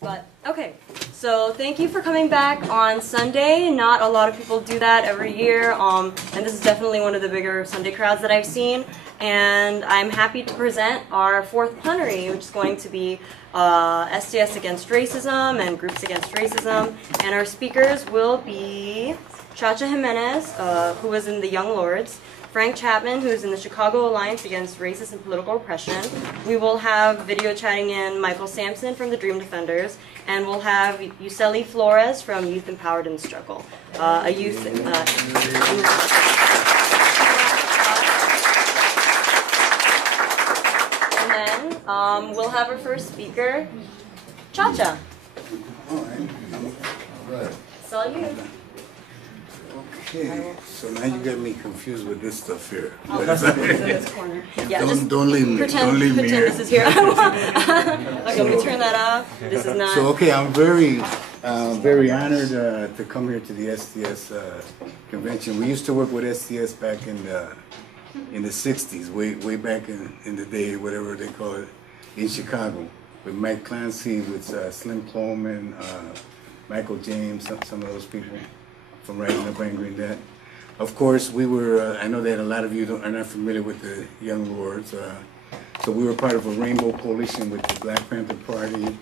But, okay, so thank you for coming back on Sunday. Not a lot of people do that every year, and this is definitely one of the bigger Sunday crowds that I've seen. And I'm happy to present our fourth plenary, which is going to be SDS against racism and groups against racism. And our speakers will be Chacha Jimenez, who was in the Young Lords, Frank Chapman, who's in the Chicago Alliance Against Racist and Political Oppression. We will have video chatting in Michael Sampson from the Dream Defenders, and we'll have Yuseli Flores from Youth Empowered in the Struggle, a youth. And then we'll have our first speaker, Chacha. All right. It's all you. Okay, so now you got me confused with this stuff here. Oh, this is in this corner. Yeah, don't leave me. Pretend here. This is here. Okay, let me turn that off. This is not. So okay, I'm very honored to come here to the SDS convention. We used to work with SDS back in the '60s, way back in the day, whatever they call it, in Chicago, with Mike Clancy, with Slim Coleman, Michael James, some of those people from Rising Up Angry and that. Of course, we were, I know that a lot of you are not familiar with the Young Lords, so we were part of a rainbow coalition with the Black Panther Party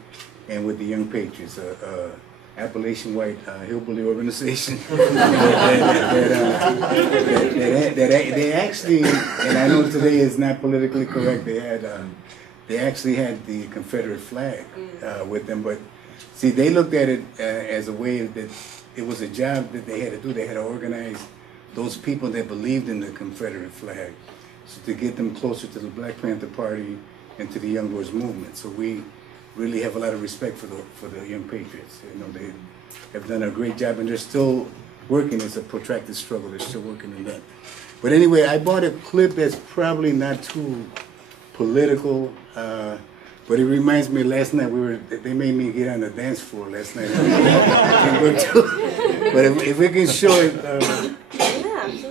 and with the Young Patriots, Appalachian White Hillbilly organization. They actually, and I know today is not politically correct, they actually had the Confederate flag with them, but see, they looked at it as a way that it was a job that they had to do. They had to organize those people that believed in the Confederate flag, so to get them closer to the Black Panther Party and to the Young Lords movement. So we really have a lot of respect for the Young Patriots. You know, they have done a great job, and they're still working. It's a protracted struggle. They're still working on that. But anyway, I bought a clip that's probably not too political. But it reminds me, last night they made me get on the dance floor last night. But if we can show it,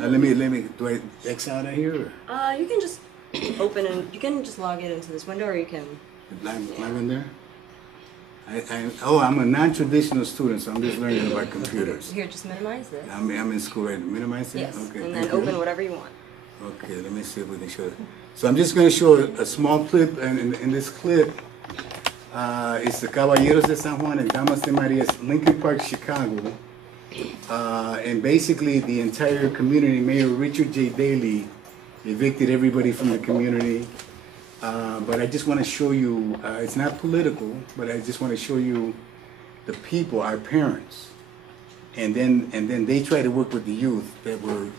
let me, do I X out of here? Or? You can just open and you can just log it into this window, or you can. Live in there? I'm a non-traditional student, so I'm just learning about computers. Here, just minimize this. I'm in school right now. Minimize it? Yes, okay, and then open whatever you want. Okay, let me see if we can show it. So I'm just going to show a small clip, and in this clip, it's the Caballeros de San Juan and Damas de Marias, Lincoln Park, Chicago. And basically the entire community, Mayor Richard J. Daley evicted everybody from the community. But I just want to show you, it's not political, but I just want to show you the people, our parents. And then they try to work with the youth that were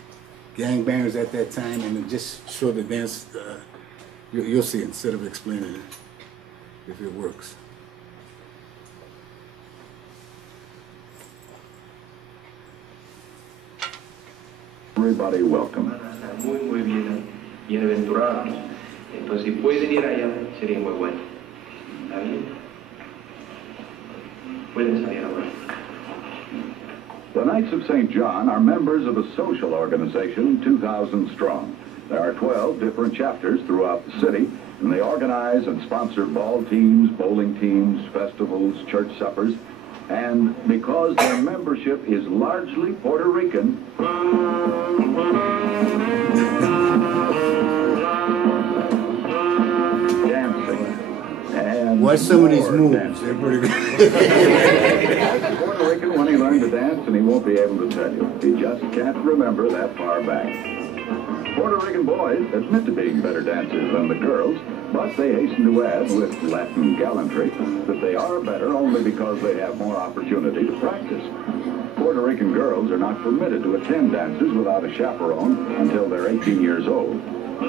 gangbangers at that time, and just show the dance. You'll see instead of explaining it, if it works. Everybody welcome. Muy bien, bienaventurados. Entonces, si pueden ir allá, sería muy bueno. ¿Está bien? Pueden salir ahora. The Knights of St. John are members of a social organization 2,000 strong. There are 12 different chapters throughout the city, and they organize and sponsor ball teams, bowling teams, festivals, church suppers, and because their membership is largely Puerto Rican, dancing, and watch some of these moves. They're pretty good. Puerto Rican when he learned to dance, and he won't be able to tell you. He just can't remember that far back. Puerto Rican boys admit to being better dancers than the girls, but they hasten to add, with Latin gallantry, that they are better only because they have more opportunity to practice. Puerto Rican girls are not permitted to attend dances without a chaperone until they're 18 years old.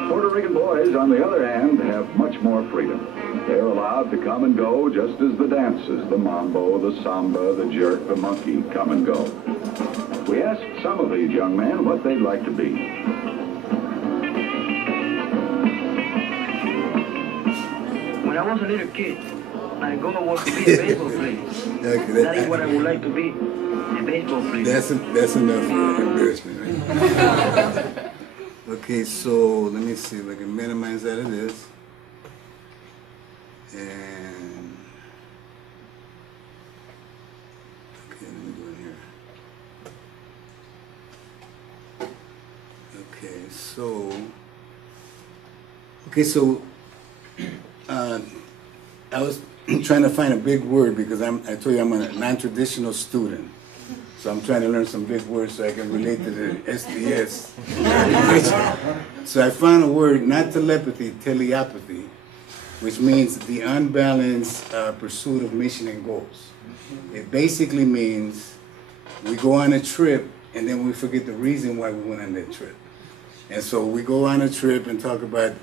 Puerto Rican boys, on the other hand, have much more freedom. They're allowed to come and go just as the dances, the mambo, the samba, the jerk, the monkey, come and go. We asked some of these young men what they'd like to be. When I was a little kid, my goal was to be a baseball player. Okay, That is what I would like to be, a baseball player. That's enough embarrassment, right? Okay, so let me see if I can minimize that of this. And so I was trying to find a big word because I told you I'm a non-traditional student. So I'm trying to learn some big words so I can relate to the SDS. So I found a word, not telepathy, teleopathy, which means the unbalanced pursuit of mission and goals. It basically means we go on a trip and then we forget the reason why we went on that trip. And so we go on a trip and talk about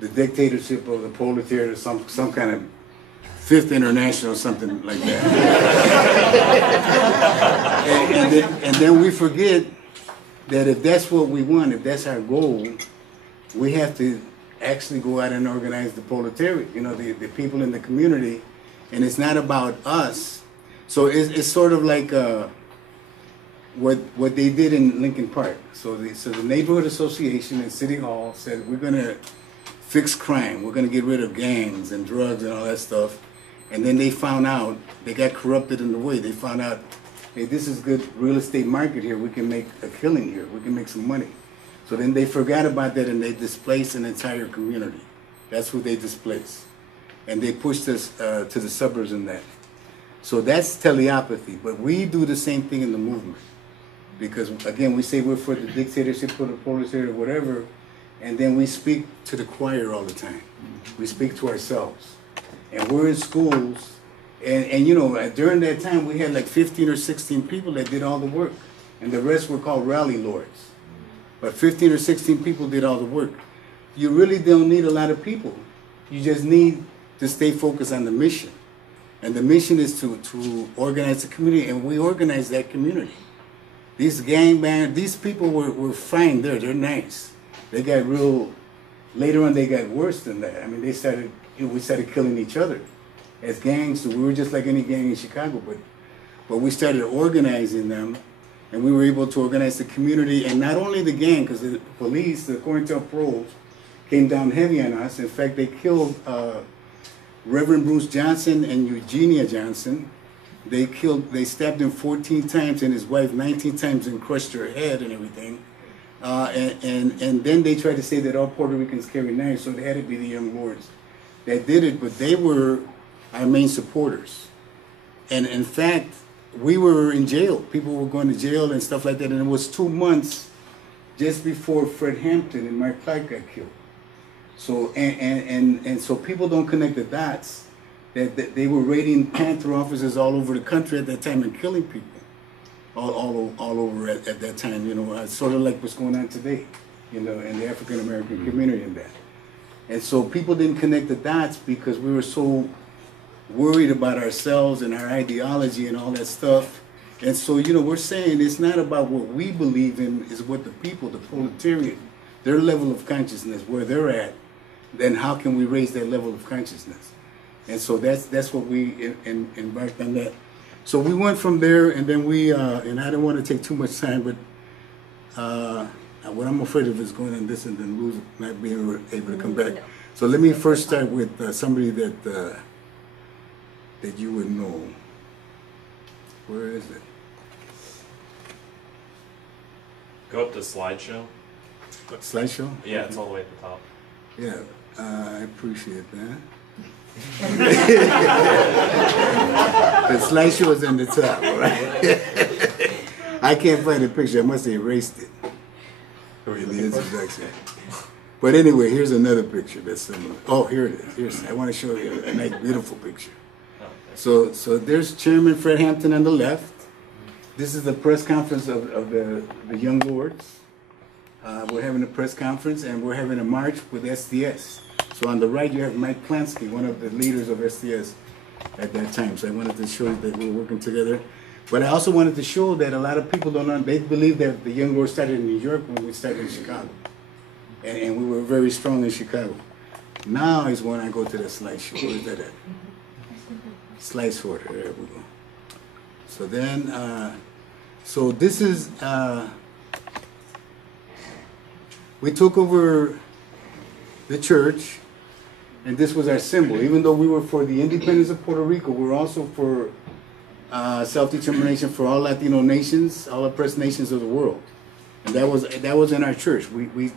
the dictatorship of the proletariat or some kind of Fifth International, something like that. and then we forget that if that's what we want, if that's our goal, we have to actually go out and organize the proletariat, you know, the people in the community. And it's not about us. So it's sort of like what they did in Lincoln Park. So the neighborhood association and City Hall said, we're going to fix crime. We're going to get rid of gangs and drugs and all that stuff. And then they found out, they got corrupted in the way. They found out, hey, this is good real estate market here. We can make a killing here. We can make some money. So then they forgot about that and they displaced an entire community. That's who they displaced. And they pushed us to the suburbs in that. So that's teleopathy. But we do the same thing in the movement. Because, again, we say we're for the dictatorship, for the proletariat, or whatever, and then we speak to the choir all the time. We speak to ourselves. And we're in schools, and you know, during that time, we had like 15 or 16 people that did all the work. And the rest were called rally lords. But 15 or 16 people did all the work. You really don't need a lot of people. You just need to stay focused on the mission. And the mission is to organize the community, and we organize that community. These gangbangers, these people were fine there, they're nice. They got real, later on they got worse than that. I mean, we started killing each other as gangs. So we were just like any gang in Chicago, but we started organizing them, and we were able to organize the community, and not only the gang, because the police, the COINTELPRO, came down heavy on us. In fact, they killed Reverend Bruce Johnson and Eugenia Johnson. They stabbed him 14 times and his wife 19 times and crushed her head and everything. And then they tried to say that all Puerto Ricans carry knives, so it had to be the young lords that did it, but they were our main supporters. And in fact, we were in jail. People were going to jail and stuff like that, and it was 2 months just before Fred Hampton and Mark Clark got killed. So, and so people don't connect the dots that they were raiding Panther offices all over the country at that time and killing people all over at that time, you know, sort of like what's going on today, you know, in the African American community and that. And so people didn't connect the dots because we were so worried about ourselves and our ideology and all that stuff. And so, you know, we're saying it's not about what we believe in, it's what the people, the proletariat, their level of consciousness, where they're at, then how can we raise that level of consciousness? And so that's what we embarked on that. So we went from there, and then we, and I don't want to take too much time, but what I'm afraid of is going on this and then lose, not being able to come back. So let me first start with somebody that you would know. Where is it? Go up to slideshow. Slideshow? Yeah, it's all the way at the top. Yeah, I appreciate that. The slideshow is on the top, right? I can't find the picture. I must have erased it. Oh, it is actually. But anyway, here's another picture that's similar. Oh, here it is. Here's, I want to show you a nice, beautiful picture. So there's Chairman Fred Hampton on the left. This is the press conference of the Young Lords. We're having a press conference, and we're having a march with SDS. So on the right, you have Mike Plansky, one of the leaders of SDS at that time. So I wanted to show you that we were working together. But I also wanted to show that a lot of people don't know, they believe that the Young Lords started in New York when we started in Chicago. And we were very strong in Chicago. Now is when I go to the slideshow. Where is that at? Slide sorter, there we go. So then, so this is, we took over the church, and this was our symbol. Even though we were for the independence of Puerto Rico, we were also for self-determination for all Latino nations, all oppressed nations of the world. and that was in our church. We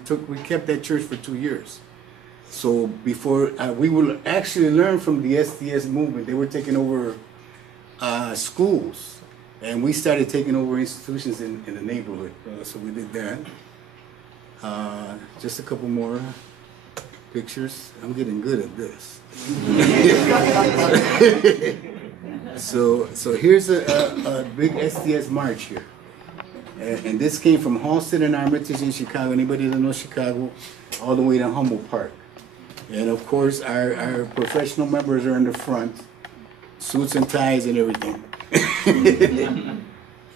kept that church for 2 years. So before we will actually learn from the SDS movement, they were taking over schools, and we started taking over institutions in the neighborhood. So we did that. Just a couple more pictures. I'm getting good at this. So here's a big SDS march here. And this came from Halsted and Armitage in Chicago. Anybody that knows Chicago, all the way to Humboldt Park. And of course, our professional members are in the front, suits and ties and everything.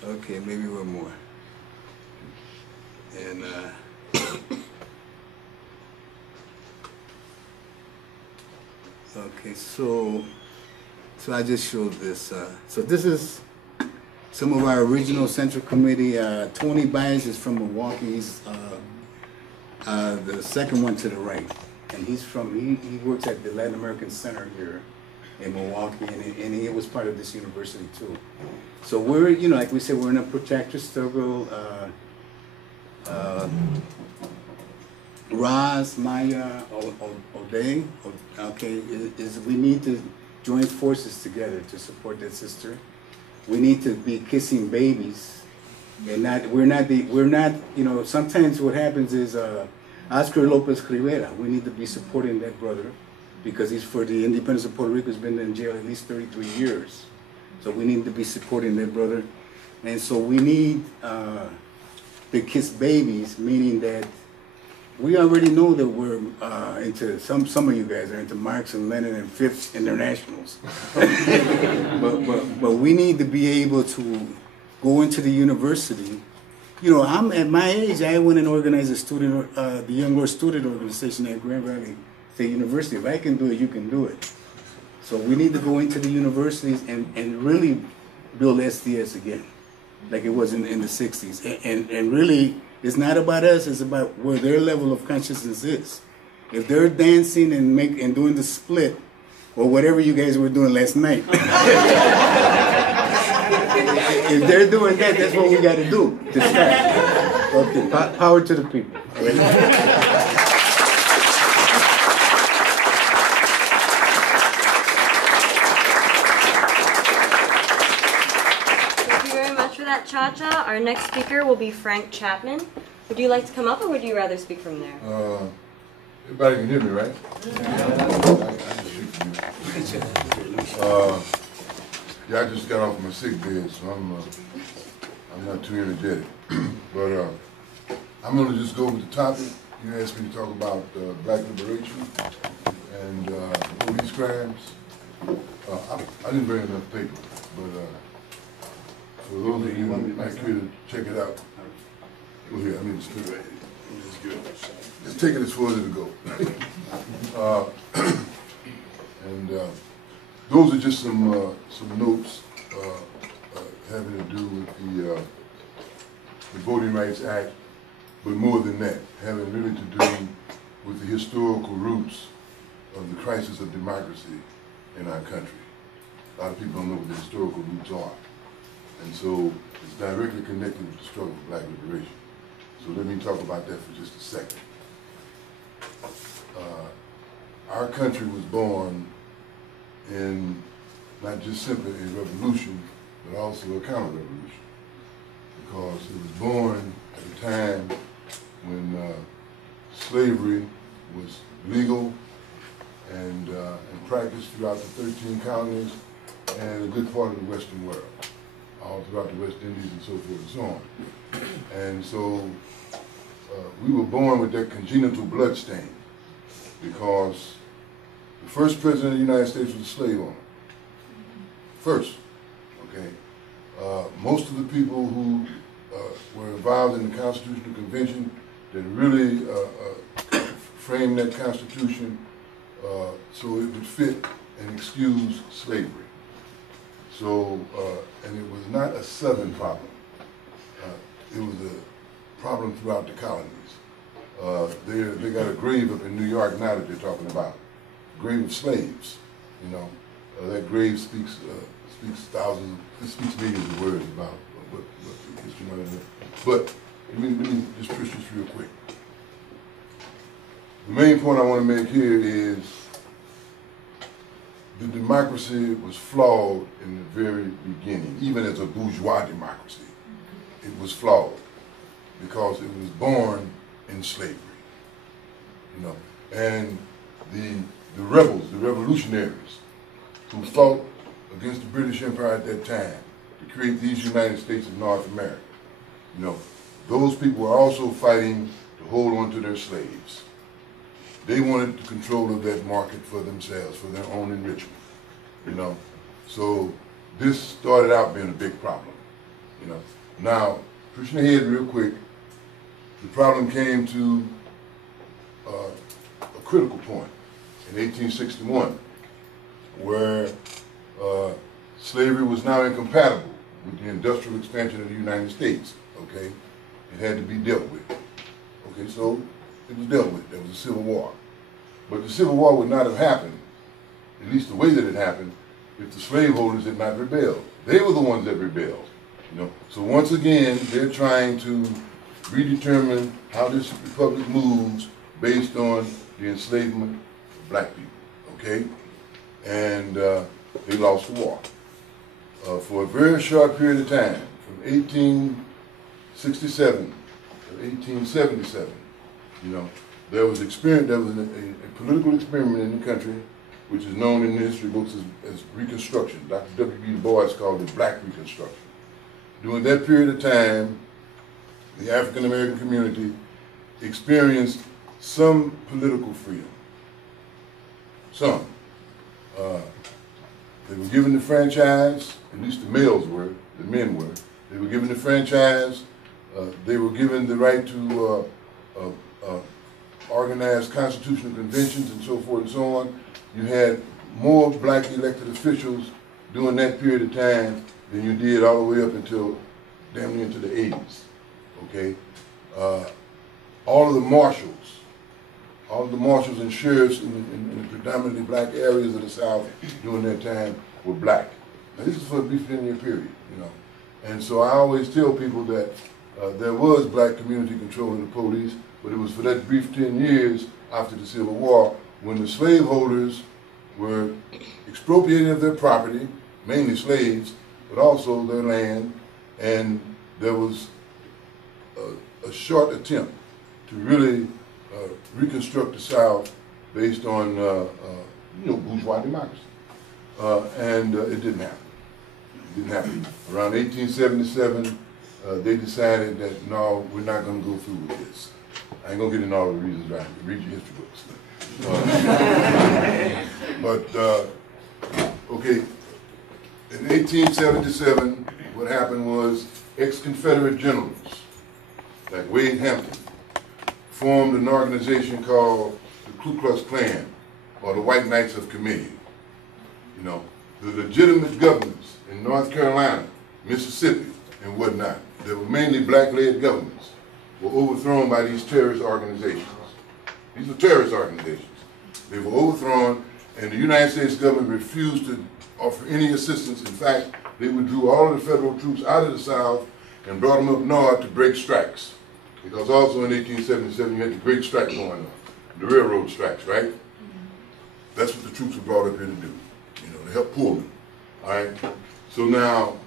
Okay, maybe one more. And okay, so I just showed this. So this is some of our original Central Committee. Tony Byers is from Milwaukee. He's the second one to the right. And he's he works at the Latin American Center here in Milwaukee, and he was part of this university too. So we're, like we said, we're in a protracted struggle. Roz, Maya, O'Day, okay, we need to join forces together to support that sister. We need to be kissing babies, and we're not, sometimes what happens is, Oscar Lopez Rivera, we need to be supporting that brother because he's for the independence of Puerto Rico, has been in jail at least 33 years. So we need to be supporting that brother. And so we need to kiss babies, meaning that we already know that we're into, some of you guys are into Marx and Lenin and Fifth Internationals. but we need to be able to go into the university. I'm at my age, I went and organized the Young Lord Student Organization at Grand Valley State University. If I can do it, you can do it. So we need to go into the universities and really build SDS again, like it was in the 60s. And really, it's not about us, it's about where their level of consciousness is. If they're dancing and doing the split, or whatever you guys were doing last night, if they're doing that, that's what we got to do to start. Okay, power to the people. Thank you very much for that, Cha-Cha. Our next speaker will be Frank Chapman. Would you like to come up, or would you rather speak from there? Everybody can hear me, right? Yeah, I just got off my sick bed, so I'm not too energetic. But I'm going to just go with the topic. You asked me to talk about black liberation and police crimes. I didn't bring enough paper, but for those of you who might care to check it out, go here. I mean, it's good right here. It's good. Just take it as far as it'll go. And those are just some notes having to do with the Voting Rights Act, but more than that, having really to do with the historical roots of the crisis of democracy in our country. A lot of people don't know what the historical roots are. And so it's directly connected with the struggle for black liberation. So let me talk about that for just a second. Our country was born in not just simply a revolution, but also a counter-revolution. Because it was born at a time when slavery was legal and practiced throughout the 13 colonies and a good part of the Western world, all throughout the West Indies and so forth and so on. And so we were born with that congenital blood stain because the first president of the United States was a slave owner. First, okay? Most of the people who were involved in the Constitutional Convention that really framed that Constitution so it would fit and excuse slavery. So, and it was not a Southern problem. It was a problem throughout the colonies. They got a grave up in New York now that they're talking about, grave of slaves. You know, that grave speaks thousands, it speaks millions of words about what history might have been. But let me just push this real quick. The main point I want to make here is the democracy was flawed in the very beginning, even as a bourgeois democracy. It was flawed because it was born in slavery, you know. And the rebels, the revolutionaries who fought against the British Empire at that time to create these United States of North America, you know, those people were also fighting to hold on to their slaves. They wanted the control of that market for themselves, for their own enrichment, you know. So this started out being a big problem, you know. Now, pushing ahead real quick, the problem came to a critical point in 1861, where slavery was now incompatible with the industrial expansion of the United States, okay? It had to be dealt with. Okay, so it was dealt with. There was a civil war. But the Civil War would not have happened, at least the way that it happened, if the slaveholders had not rebelled. They were the ones that rebelled, you know. So once again, they're trying to redetermine how this republic moves based on the enslavement of black people, okay? And they lost the war. For a very short period of time, from 1867 to 1877, you know, there was a political experiment in the country, which is known in the history books as Reconstruction. Dr. W.B. Du Bois called it Black Reconstruction. During that period of time, the African American community experienced some political freedom. Some. They were given the franchise, at least the males were, the men were. They were given the franchise. They were given the right to organize constitutional conventions and so forth and so on. You had more black elected officials during that period of time than you did all the way up until damn near into the 80s, okay? All of the marshals and sheriffs in the predominantly black areas of the South during that time were black. Now this is for a brief 10-year period, you know. And so I always tell people that there was black community control of the police, but it was for that brief 10 years after the Civil War when the slaveholders were expropriated of their property, mainly slaves, but also their land, and there was a short attempt to really reconstruct the South based on, you know, bourgeois democracy. And it didn't happen. It didn't happen. Around 1877, they decided that, no, we're not going to go through with this. I ain't going to get into all the reasons right. Read your history books. Okay, in 1877, what happened was ex-Confederate generals, like Wade Hampton, formed an organization called the Ku Klux Klan, or the White Knights of Committee. You know, the legitimate governments in North Carolina, Mississippi, and whatnot, that were mainly black-led governments, were overthrown by these terrorist organizations. These were terrorist organizations. They were overthrown, and the United States government refused to offer any assistance. In fact, they withdrew all of the federal troops out of the South and brought them up north to break strikes. Because also in 1877, you had the Great Strike going on, the railroad strikes, right? That's what the troops were brought up here to do, you know, to help Pullman, all right? So now,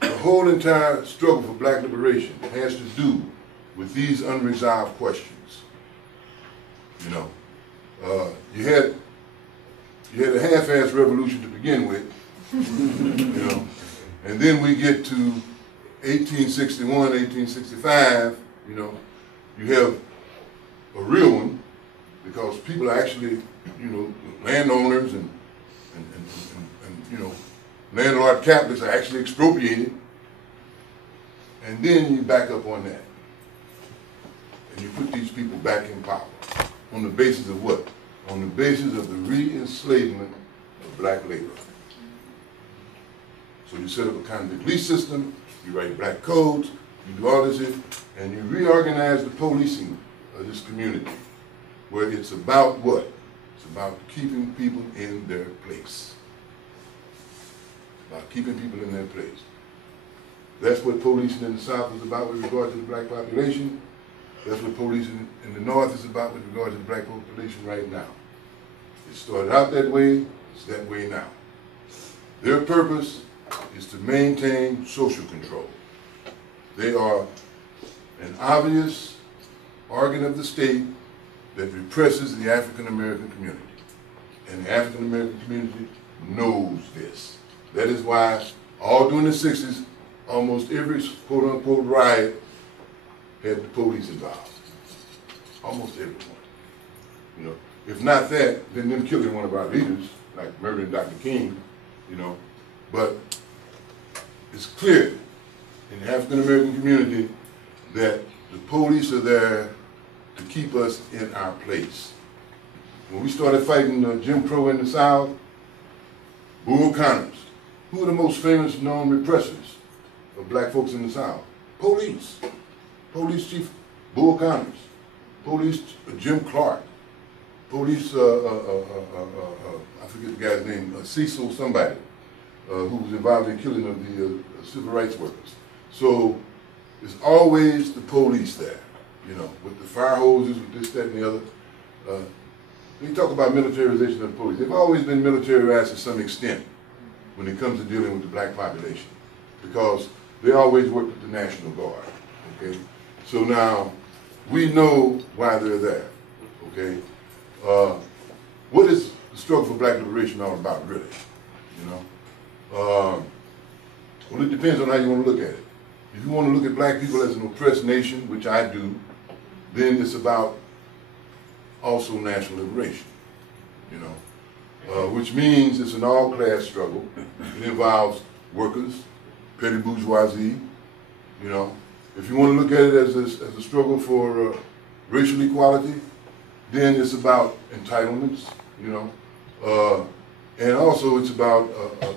the whole entire struggle for black liberation has to do with these unresolved questions. You know, you had a half-assed revolution to begin with, you know, and then we get to 1861, 1865, you know, you have a real one because people are actually, you know, landowners and you know, landlord capitalists are actually expropriated. And then you back up on that. And you put these people back in power. On the basis of what? On the basis of the re-enslavement of black labor. So you set up a convict lease system, you write black codes, you do all this, and you reorganize the policing of this community, where it's about what? It's about keeping people in their place. About keeping people in their place. That's what policing in the South is about with regard to the black population. That's what policing in the North is about with regard to the black population right now. It started out that way, it's that way now. Their purpose is to maintain social control. They are an obvious organ of the state that represses the African American community. And the African American community knows this. That is why all during the 60s, almost every quote-unquote riot had the police involved. Almost every one. You know, if not that, then them killing one of our leaders, like murdering Dr. King, you know. But it's clear in the African American community that the police are there to keep us in our place. When we started fighting Jim Crow in the South, Bull Connors, who are the most famous known repressors of black folks in the South? Police. Police Chief Bull Connors. Police Jim Clark. Police, I forget the guy's name, Cecil somebody, who was involved in killing of the civil rights workers. So there's always the police there, you know, with the fire hoses, with this, that, and the other. We talk about militarization of the police. They've always been militarized to some extent when it comes to dealing with the black population, because they always work with the National Guard, okay? So now, we know why they're there, okay? What is the struggle for black liberation all about, really, you know? Well, it depends on how you want to look at it. If you want to look at black people as an oppressed nation, which I do, then it's about also national liberation, you know, which means it's an all-class struggle. It involves workers, petty bourgeoisie, you know. If you want to look at it as a struggle for racial equality, then it's about entitlements, you know, and also it's about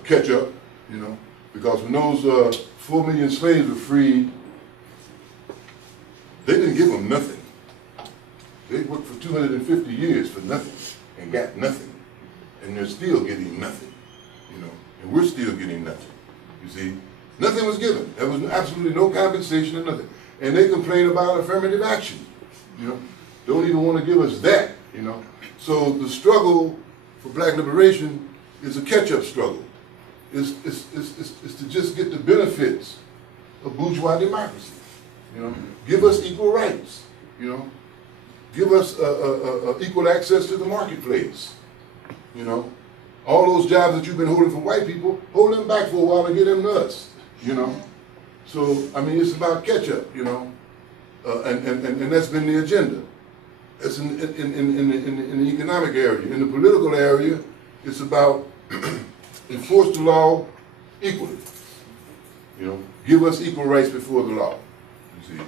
catch-up, you know, because when those 4 million slaves were freed, they didn't give them nothing. They worked for 250 years for nothing and got nothing. And they're still getting nothing, you know, and we're still getting nothing, you see. Nothing was given. There was absolutely no compensation or nothing. And they complain about affirmative action, you know. Don't even want to give us that, you know. So the struggle for black liberation is a catch-up struggle. It's to just get the benefits of bourgeois democracy, you know. Give us equal rights, you know. Give us equal access to the marketplace, you know. All those jobs that you've been holding for white people, hold them back for a while and get them to us, you know. So, I mean, it's about catch-up, you know, and that's been the agenda. It's in the economic area. In the political area, it's about enforce the law equally, you know. Give us equal rights before the law, you see.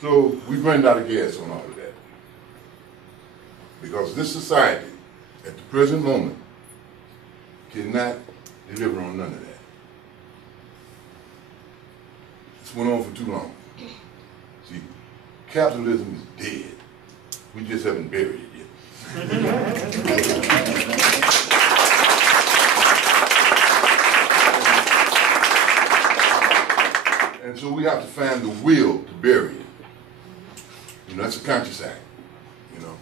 So we've run out of gas on all of that. Because this society, at the present moment, cannot deliver on none of that. This went on for too long. See, capitalism is dead. We just haven't buried it yet. And so we have to find the will to bury it. You know, that's a conscious act. You know,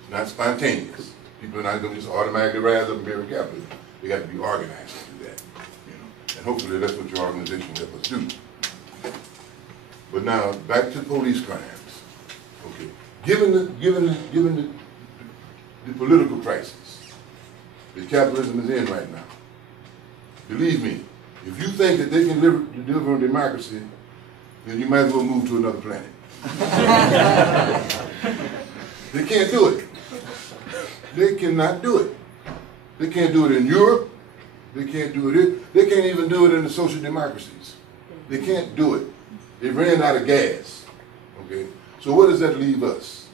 it's not spontaneous. People are not going to just automatically rise up and bury capitalism. They got to be organized to do that. You know, and hopefully that's what your organization helps us do. But now back to police crimes. Okay, given the political crisis that capitalism is in right now, believe me, if you think that they can deliver on democracy, then you might as well move to another planet. They can't do it. They cannot do it. They can't do it in Europe. They can't do it here. They can't even do it in the social democracies. They can't do it. They ran out of gas. Okay? So what does that leave us?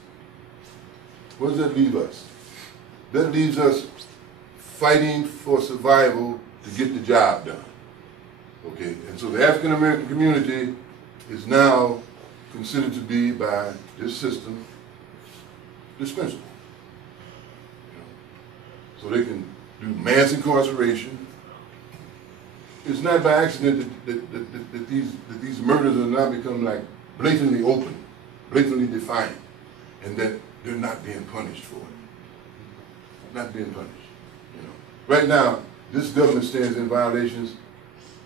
What does that leave us? That leaves us fighting for survival to get the job done. Okay? And so the African American community is now considered to be, by this system, dispensable. You know? So they can do mass incarceration, it's not by accident that these murders are now become like blatantly open, blatantly defiant, and that they're not being punished for it. Not being punished. You know. Right now, this government stands in violations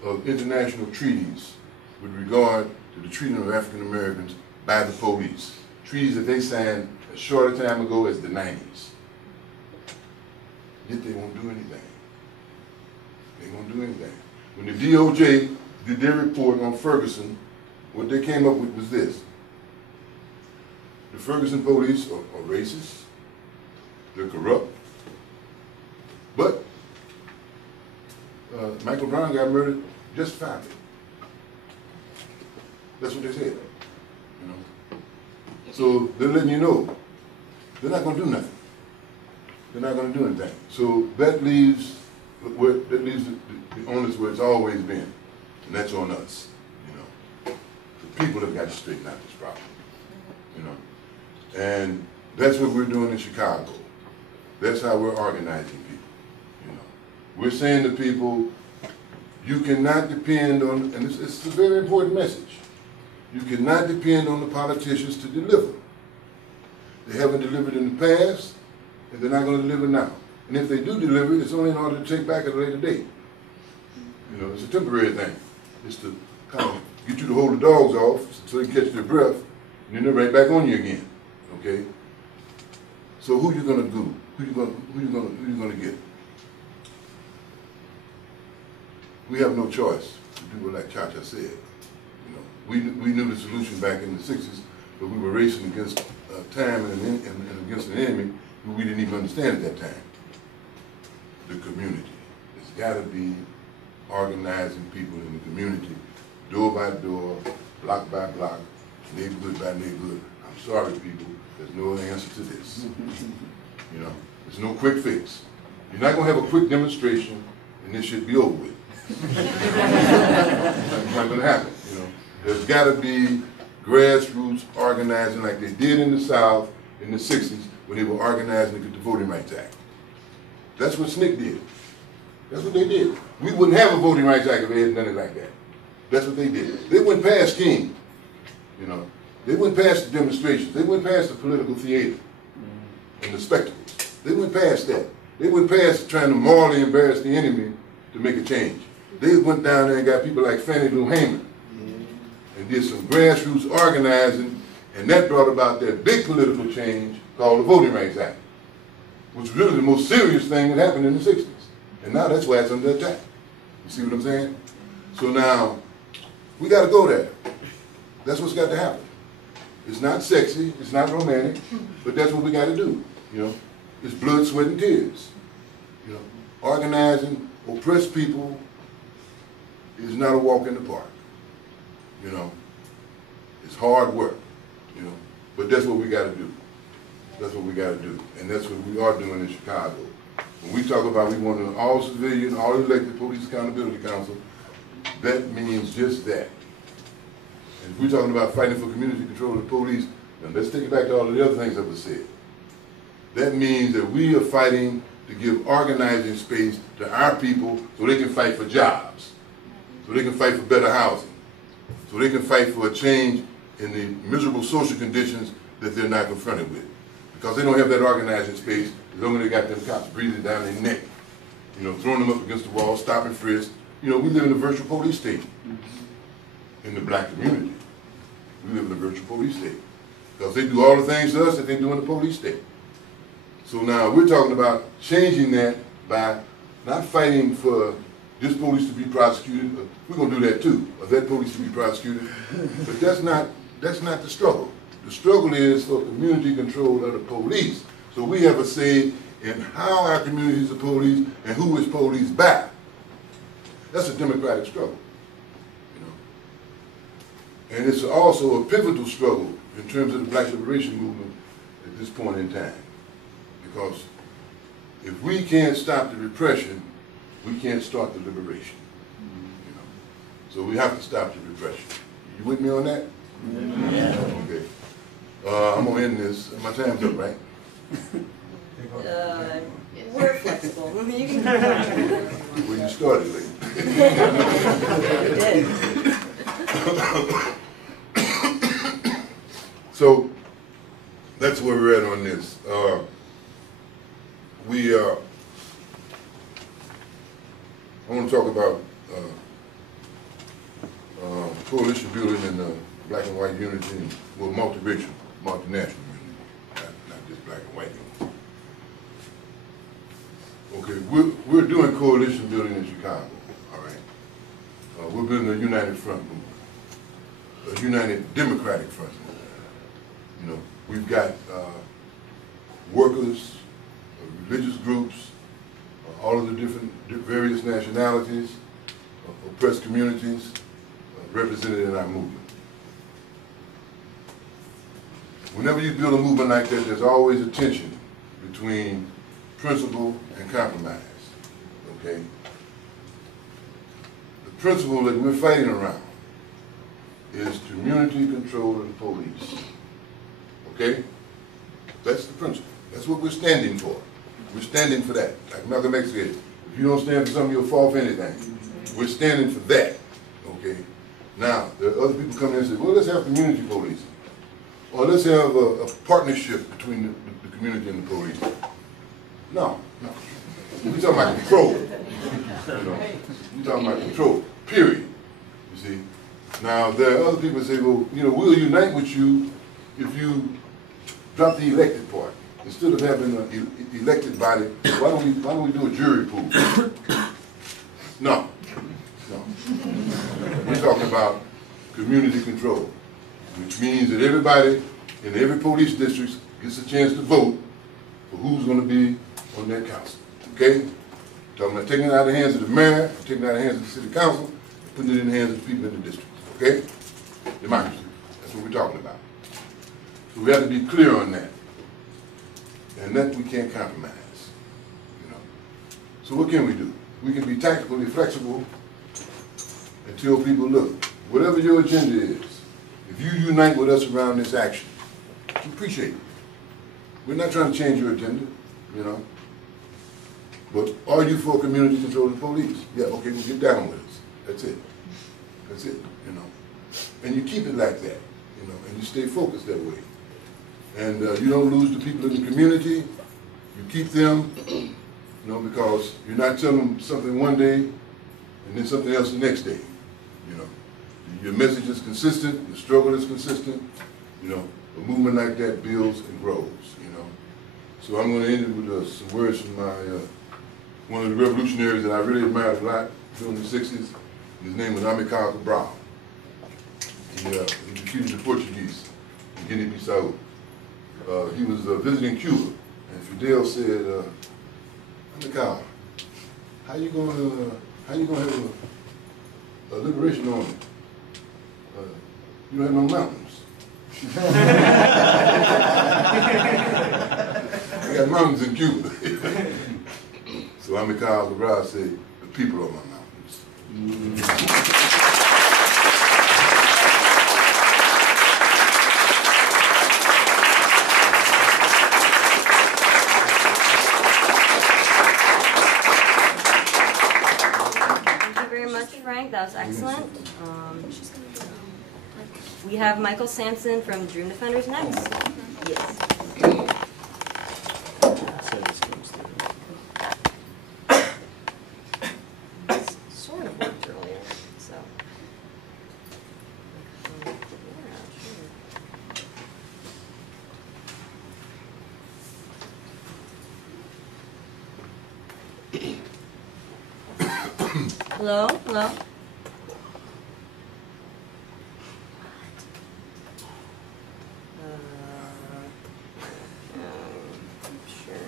of international treaties with regard to the treatment of African Americans by the police. Treaties that they signed a shorter time ago as the 90s. Yet they won't do anything. They won't do anything. When the DOJ did their report on Ferguson, what they came up with was this. The Ferguson police are racist, they're corrupt, but Michael Brown got murdered justifiably. That's what they said. You know? So they're letting you know they're not going to do nothing. They're not going to do anything. So that leaves the onus where it's always been, and that's on us. You know, the people have got to straighten out this problem. You know, and that's what we're doing in Chicago. That's how we're organizing people. You know, we're saying to people, you cannot depend on, and it's a very important message. You cannot depend on the politicians to deliver. They haven't delivered in the past, and they're not going to deliver now. And if they do deliver, it's only in order to take back at a later date. You know, it's a temporary thing. It's to kind of get you to hold the dogs off so they can catch their breath, and then they're right back on you again. Okay? So who you going to do? Who you going to get? We have no choice to do what like Chacha said. You know, we knew the solution back in the 60s, but we were racing against time and against an enemy who we didn't even understand at that time. The community. It's got to be organizing people in the community, door by door, block by block, neighborhood by neighborhood. I'm sorry, people, there's no answer to this. You know, there's no quick fix. You're not going to have a quick demonstration and this should be over with. That's not going to happen. You know, there's got to be grassroots organizing like they did in the South in the 60s when they were organizing to get the Voting Rights Act. That's what SNCC did. That's what they did. We wouldn't have a Voting Rights Act if they hadn't done it like that. That's what they did. They went past King. You know, they went past the demonstrations. They went past the political theater and the spectacles. They went past that. They went past trying to morally embarrass the enemy to make a change. They went down there and got people like Fannie Lou Hamer and did some grassroots organizing, and that brought about that big political change called the Voting Rights Act, which was really the most serious thing that happened in the 60s. And now that's why it's under attack. You see what I'm saying? So now, we got to go there. That's what's got to happen. It's not sexy, it's not romantic, but that's what we got to do. You know, it's blood, sweat, and tears. You know, organizing oppressed people is not a walk in the park. You know, it's hard work. You know, but that's what we got to do. That's what we got to do, and that's what we are doing in Chicago. When we talk about we want an all civilian, all elected Police Accountability Council, that means just that. And if we're talking about fighting for community control of the police, then let's take it back to all of the other things that were said. That means that we are fighting to give organizing space to our people so they can fight for jobs, so they can fight for better housing, so they can fight for a change in the miserable social conditions that they're not confronted with. Because they don't have that organizing space, as long as they got them cops breathing down their neck, you know, throwing them up against the wall, stopping frisk. You know, we live in a virtual police state in the black community. We live in a virtual police state. Because they do all the things to us that they do in the police state. So now we're talking about changing that by not fighting for this police to be prosecuted. We're going to do that too, or that police to be prosecuted. But that's not the struggle. The struggle is for community control of the police. So we have a say in how our communities are policed and who is policed by. That's a democratic struggle. You know? And it's also a pivotal struggle in terms of the black liberation movement at this point in time. Because if we can't stop the repression, we can't start the liberation. You know? So we have to stop the repression. You with me on that? Yeah. Okay. I'm going to end this. My time's up, right? We're flexible. You can Well, you started late. So that's where we're at on this. I want to talk about coalition building and black and white unity, and well, multiracial, multinational unity, not just black and white unity. Okay, we're doing coalition building in Chicago, all right? We're building a united front movement, a united democratic front movement. You know, we've got workers, religious groups, all of the different various nationalities, oppressed communities represented in our movement. Whenever you build a movement like that, there's always a tension between principle and compromise, okay? The principle that we're fighting around is community control of the police, okay? That's the principle. That's what we're standing for. We're standing for that. Like Malcolm X said, if you don't stand for something, you'll fall for anything. We're standing for that, okay? Now, there are other people come in and say, well, let's have community policing. Or let's have a partnership between the community and the police. No. We're talking about control. You know, we're talking about control, period. You see? Now, there are other people that say, well, you know, we'll unite with you if you drop the elected part. Instead of having an elected body, why don't we do a jury pool? No. We're talking about community control, which means that everybody in every police district gets a chance to vote for who's going to be on that council. Okay? Talking about taking it out of the hands of the mayor, taking it out of the hands of the city council, and putting it in the hands of the people in the district. Okay? Democracy. That's what we're talking about. So we have to be clear on that. And that we can't compromise. You know. So what can we do? We can be tactically flexible and tell people, look, whatever your agenda is, if you unite with us around this action, we appreciate it. We're not trying to change your agenda, you know. But are you for community control of the police? Yeah, okay, well, get down with us. That's it. That's it, you know. And you keep it like that, you know, and you stay focused that way. And you don't lose the people in the community. You keep them, you know, because you're not telling them something one day and then something else the next day, you know. Your message is consistent, your struggle is consistent, you know. A movement like that builds and grows, you know. So I'm going to end it with some words from my, one of the revolutionaries that I really admired a lot during the 60s. His name was Amilcar Cabral. He defeated the Portuguese in Guinea-Bissau. He was visiting Cuba, and Fidel said, Amilcar, how you gonna have a liberation army? You don't have no mountains. I got mountains in Cuba. So Amilcar Cabral said, the people are my mountains. Frank, that was excellent. We have Michael Sampson from Dream Defenders next. Yes. Sort of worked earlier, so. Hello? Hello? Sure.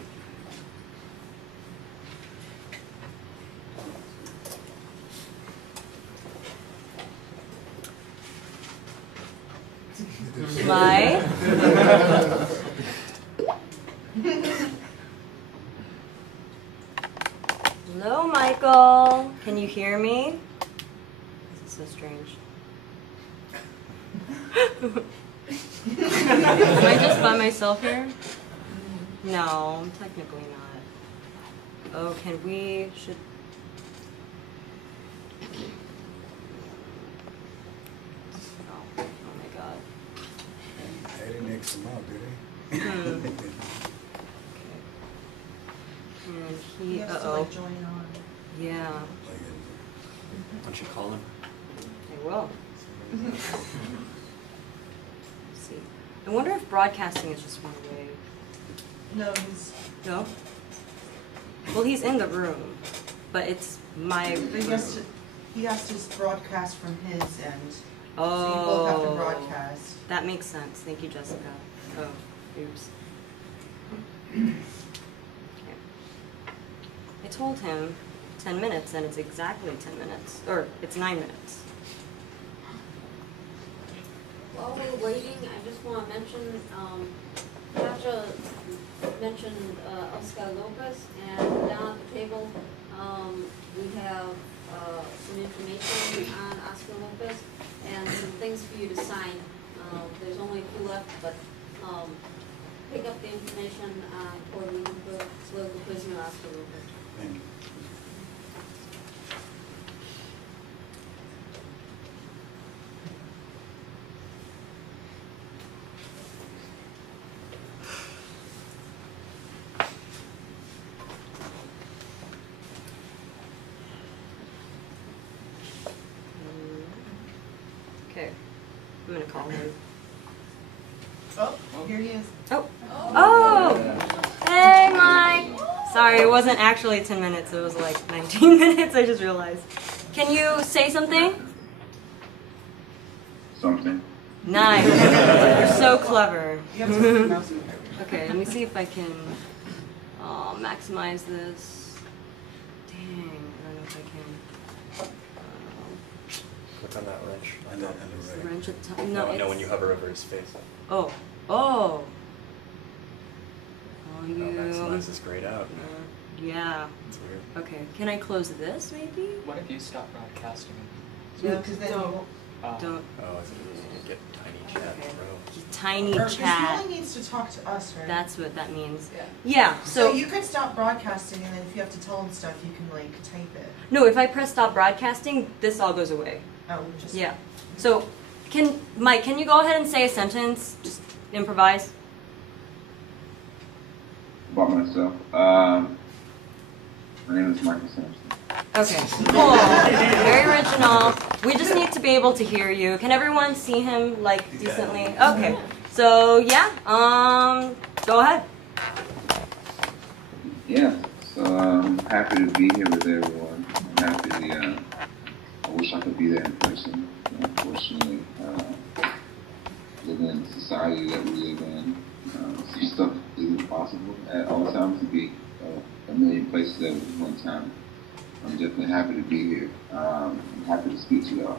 My? Hello, Michael. Can you hear me? This is so strange. Am I just by myself here? No, technically not. Oh, should... mix them out, did they? And he, He has to like join on. Yeah, Why don't you call him? I will. Let's see. I wonder if broadcasting is just one way. No, he's. No? Well, he's in the room, but it's my But room. he has to broadcast from his end. Oh. So you both have to broadcast. That makes sense. Thank you, Jessica. Oh, oops. I told him 10 minutes, and it's exactly 10 minutes. Or, it's 9 minutes. While we're waiting, I just want to mention, Nacha mentioned Oscar Lopez, and down at the table, we have some information on Oscar Lopez and some things for you to sign. There's only a few left, but pick up the information on Puerto Rican political prisoner Oscar Lopez. Thank you. Okay, I'm gonna call him. Oh, here he is. Oh! Oh! Hey, Mike! Sorry, it wasn't actually 10 minutes, it was like 19 minutes, I just realized. Can you say something? Something. Nice. You're so clever. You have to mouse it. Okay, let me see if I can maximize this. Dang, I don't know if I can. Click on that wrench. On the right. Wrench at the top. No, No, no, when it's- you hover over his face. Oh. Oh. Oh, maximize this grayed out. Yeah. That's weird. Okay, can I close this maybe? What if you stop broadcasting? Yeah, because then you won't. Don't. Oh, is it get tiny chat Okay. row? Just tiny Or, 'cause chat. he only needs to talk to us, right? That's what that means. Yeah. Yeah, So so, you could stop broadcasting, and then if you have to tell him stuff, you can like type it. no, if I press stop broadcasting, this all goes away. Oh, just. Yeah. So, Mike, can you go ahead and say a sentence? Just improvise. About myself. My name is Michael Sampson. Okay, cool. Very original. We just need to be able to hear you. Can everyone see him, like, decently? Okay. So, yeah, go ahead. Yeah, so I'm happy to be here with everyone. I'm happy I wish I could be there in person. Unfortunately, living in the society that we live in, some stuff isn't possible at all times to be a million places at one time. I'm definitely happy to be here. I'm happy to speak to y'all.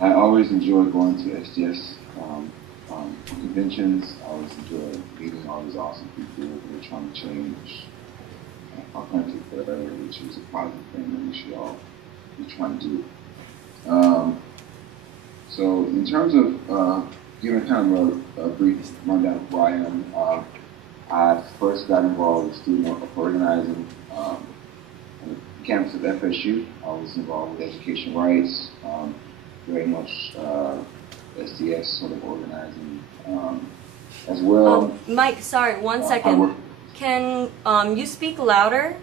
I always enjoy going to SDS conventions. I always enjoy meeting all these awesome people who are trying to change our country for the better, which is a positive thing that we should all be trying to do. So in terms of giving kind of a brief rundown of who I am, I first got involved with student organizing on the campus of FSU. I was involved with education rights, very much SDS sort of organizing as well. Mike, sorry, 1 second. Can you speak louder?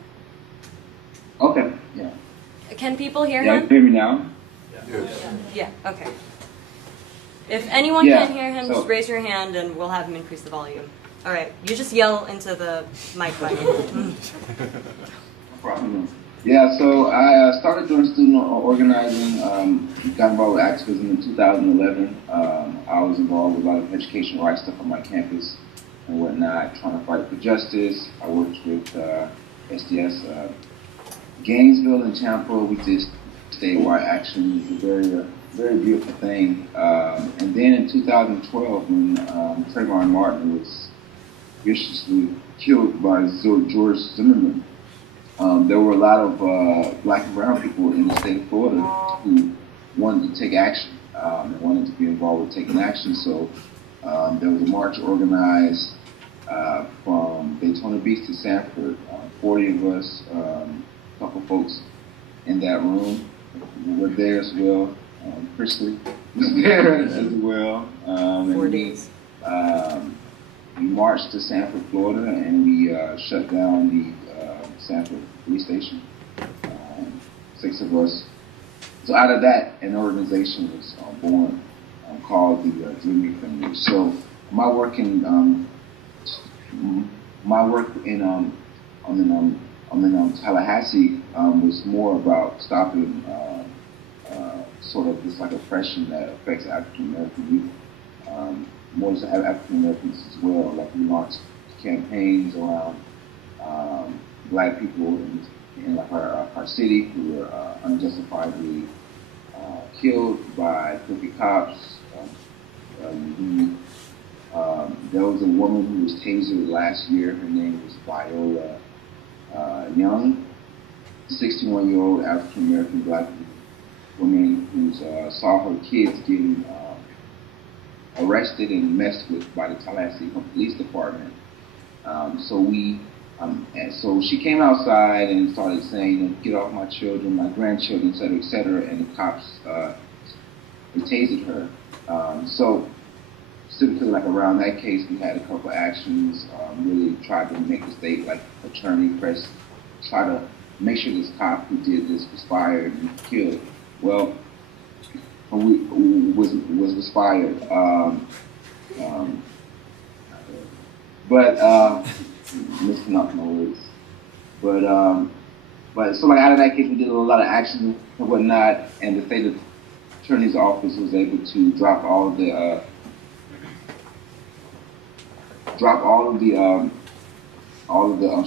Okay, yeah. Can people hear Yeah, him? you hear me now? Yes. Yeah, okay. If anyone Yeah, can hear him, so- just raise your hand and we'll have him increase the volume. All right, you just yell into the mic button. No problem. Yeah, so I started doing student organizing, got involved with activism in 2011. I was involved with a lot of education rights stuff on my campus and whatnot, trying to fight for justice. I worked with SDS Gainesville and Tampa. We did statewide action. It was a very beautiful thing. And then in 2012, when Trayvon Martin was viciously killed by George Zimmerman, there were a lot of black and brown people in the state of Florida who wanted to take action and wanted to be involved with taking action. So there was a march organized from Daytona Beach to Sanford. 40 of us, a couple folks in that room were there as well. Chrisley was there as well. 4 days. We marched to Sanford, Florida, and we shut down the Sanford police station. 6 of us. So out of that, an organization was born called the Dreaming Family. So my work in Tallahassee was more about stopping sort of this like oppression that affects African American youth. More to have African Americans as well. Like we launched campaigns around black people in like our city who were unjustifiably killed by crooked cops. There was a woman who was tasered last year. Her name was Viola Young, 61-year-old African American black woman who saw her kids getting arrested and messed with by the Tallahassee Police Department. And so she came outside and started saying, "Get off my children, my grandchildren, et cetera," and the cops tasered her. So specifically, like around that case, we had a couple actions. Really tried to make the state like attorney press, try to make sure this cop who did this was fired and killed. Well, was fired. Mispronounced my words. But so like out of that case, we did a lot of action and whatnot, and the state attorney's office was able to drop all of the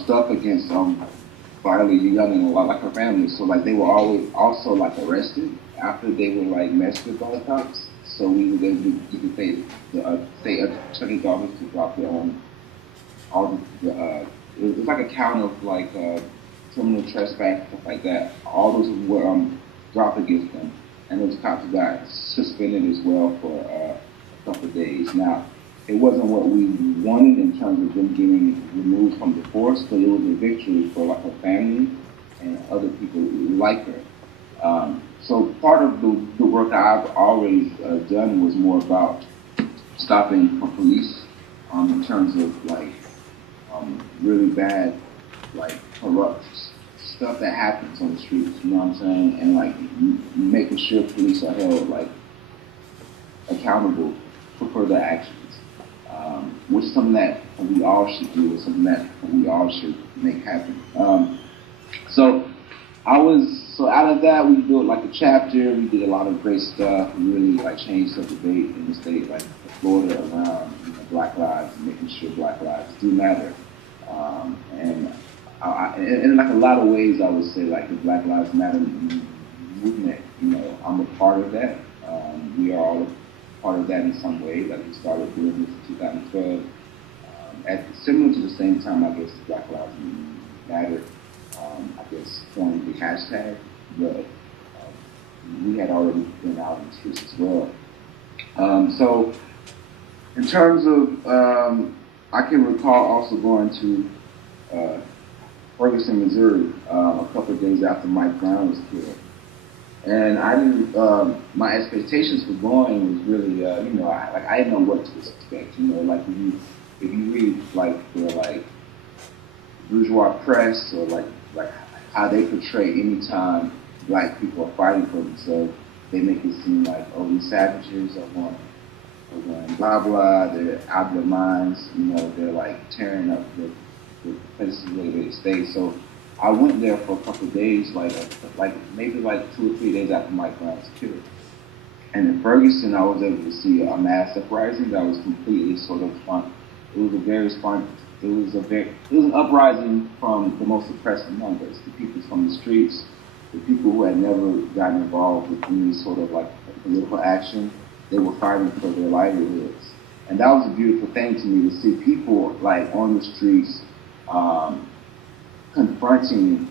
stuff against Viola Young and a lot like her family. So like they were always also like arrested after they were like messed with by the cops. So we were able to get the state attorney's office to drop their own it was like a count of like criminal trespass, stuff like that. All those were dropped against them, and those cops got suspended as well for a couple of days. Now, it wasn't what we wanted in terms of them getting removed from the force, but it was a victory for like her family and other people like her. So part of the work I've always done was more about stopping police in terms of like really bad, like corrupt stuff that happens on the streets, you know what I'm saying? And like making sure police are held like accountable for further actions, which is something that we all should do, is something that we all should make happen. So out of that, we built like a chapter. We did a lot of great stuff. We really like changed the debate in the state, like Florida, around Black lives and making sure Black lives do matter. And in like a lot of ways, I would say like the Black Lives Matter movement. I'm a part of that. We are all a part of that in some way. Like we started doing this in 2012. Similar to the same time, I guess Black Lives Matter. I guess formed the hashtag, but we had already been out into this as well. So in terms of, I can recall also going to Ferguson, Missouri, a couple of days after Mike Brown was killed. And I didn't, my expectations for going was really, I didn't know what to expect. Like if you read like the like bourgeois press or like how they portray any time Black people are fighting for themselves, they make it seem like, oh, these savages are going blah blah, they're out of their minds, they're like tearing up the places where they stay. So I went there for a couple of days, maybe 2 or 3 days after Mike Brown was killed. And in Ferguson, I was able to see a mass uprising that was completely sort of fun. It was an uprising from the most oppressed among us, the people from the streets, the people who had never gotten involved with any sort of like political action. They were fighting for their livelihoods. And that was a beautiful thing to me, to see people like on the streets confronting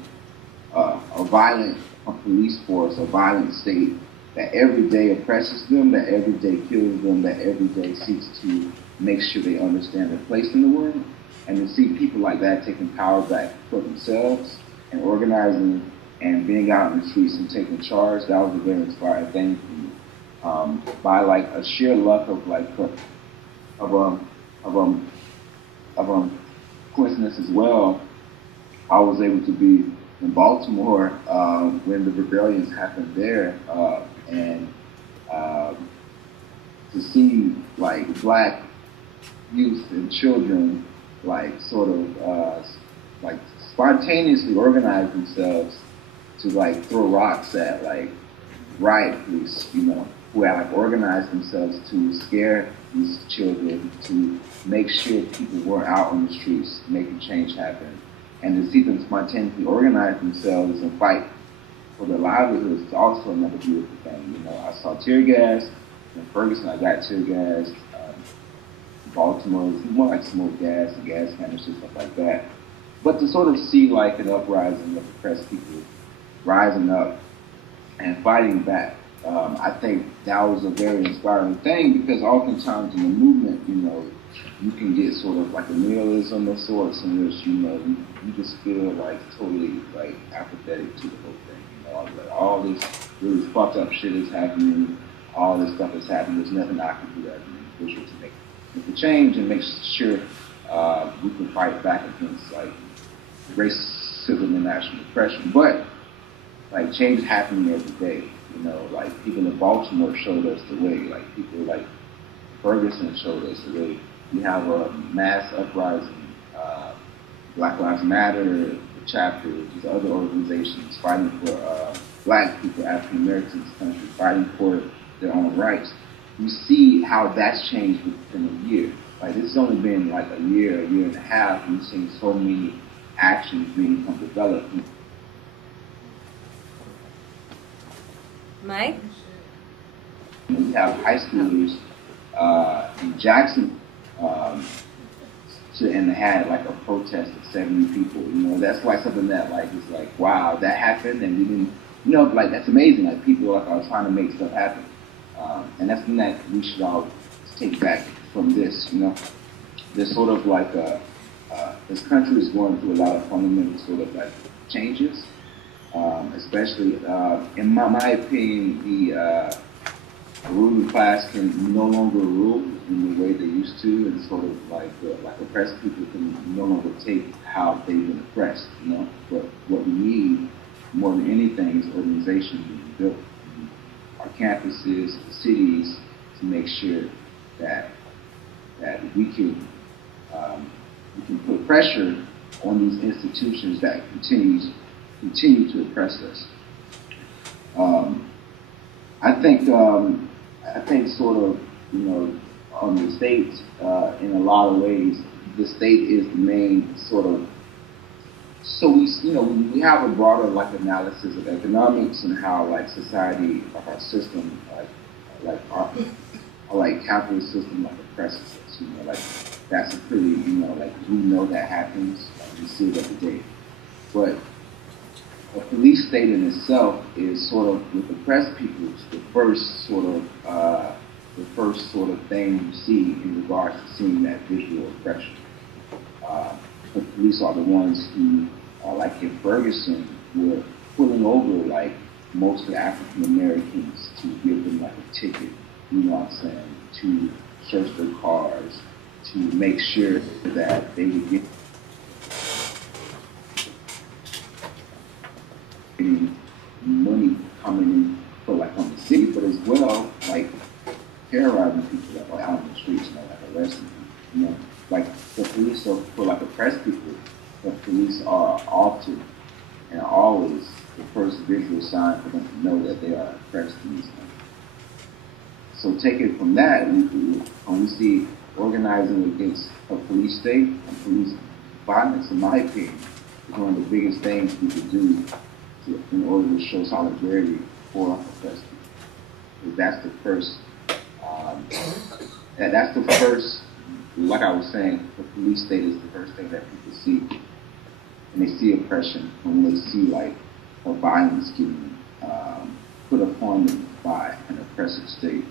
a violent police force, a violent state that every day oppresses them, that every day kills them, that every day seeks to make sure they understand their place in the world. And to see people like that taking power back for themselves and organizing and being out in the streets and taking charge, that was a very inspiring thing for me. by like a sheer luck of like of um of um of coincidence as well, I was able to be in Baltimore when the rebellions happened there, and to see like black youth and children like sort of like spontaneously organize themselves to like throw rocks at like riot police, you know, who had like organized themselves to scare these children, to make sure people weren't out on the streets making change happen. And to see them spontaneously organize themselves and fight for their livelihoods is also another beautiful thing. You know, I saw tear gas in Ferguson. I got tear gas. Baltimore, it's more like smoke gas and gas canisters, stuff like that. But to sort of see like an uprising of oppressed people rising up and fighting back, I think that was a very inspiring thing, because oftentimes in the movement, you know, you can get sort of like a nihilism of sorts in which, you know, you just feel like totally like apathetic to the whole thing. You know, like all this really fucked up shit is happening, all this stuff is happening, there's nothing I can do as an individual to make the change and make sure we can fight back against like racism and national oppression. But like change is happening every day. You know, like people in Baltimore showed us the way. Like people like Ferguson showed us the way. We have a mass uprising, Black Lives Matter, the chapter, these other organizations fighting for black people, African Americans in this country, fighting for their own rights. You see how that's changed within a year. Like this has only been like a year and a half, and we've seen so many actions being developed. Mike? We have high schoolers in Jackson, and they had like a protest of 70 people. You know, that's like something that like is like, wow, that happened, and we didn't, you know, like that's amazing. Like people like are trying to make stuff happen. And that's something that we should all take back from this, you know. There's sort of like this country is going through a lot of fundamental sort of like changes, especially, in my opinion, the ruling class can no longer rule in the way they used to, and sort of like oppressed people can no longer take how they've been oppressed, you know. But what we need more than anything is organization being built. Our campuses, the cities, to make sure that we can put pressure on these institutions that continue to oppress us. I think sort of, you know, on the state, in a lot of ways, the state is the main sort of. So we have a broader like analysis of economics and how like society, like our system, like our like capitalist system like oppresses us. You know, like that's a pretty, you know, like we know that happens. Like, we see it every day. But a police state in itself is sort of, with oppressed people, the first sort of thing you see in regards to seeing that visual oppression. The police are the ones who, like in Ferguson, were pulling over like mostly African Americans to give them like a ticket, you know what I'm saying, to search their cars, to make sure that they would get money coming in for like on the city, but as well like terrorizing people that are out on the streets, you know, like arresting people, you know. Like the police are for like oppressed people, the police are often and always the first visual sign for them to know that they are oppressed in this country. So take it from that, when we see organizing against a police state and police violence, in my opinion, is one of the biggest things we could do in order to show solidarity for oppressed people. Because that's the first, like I was saying, the police state is the first thing that people see. And they see oppression when they see like a violence getting put upon them by an oppressive state.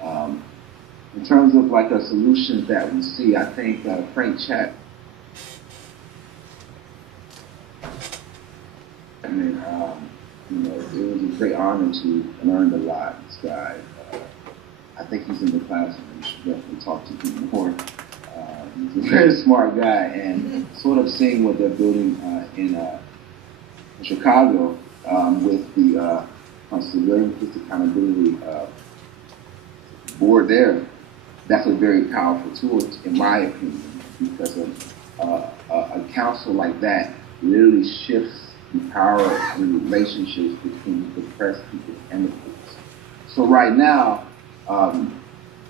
In terms of like a solution that we see, I think Frank Chapman You know, it was a great honor to learn a lot. This guy, I think he's in the class, and we should definitely talk to him more. He's a very smart guy, and sort of seeing what they're building in Chicago with the civilian accountability board there. That's a very powerful tool, in my opinion, because a council like that literally shifts the power and relationships between the press people and the police. So right now,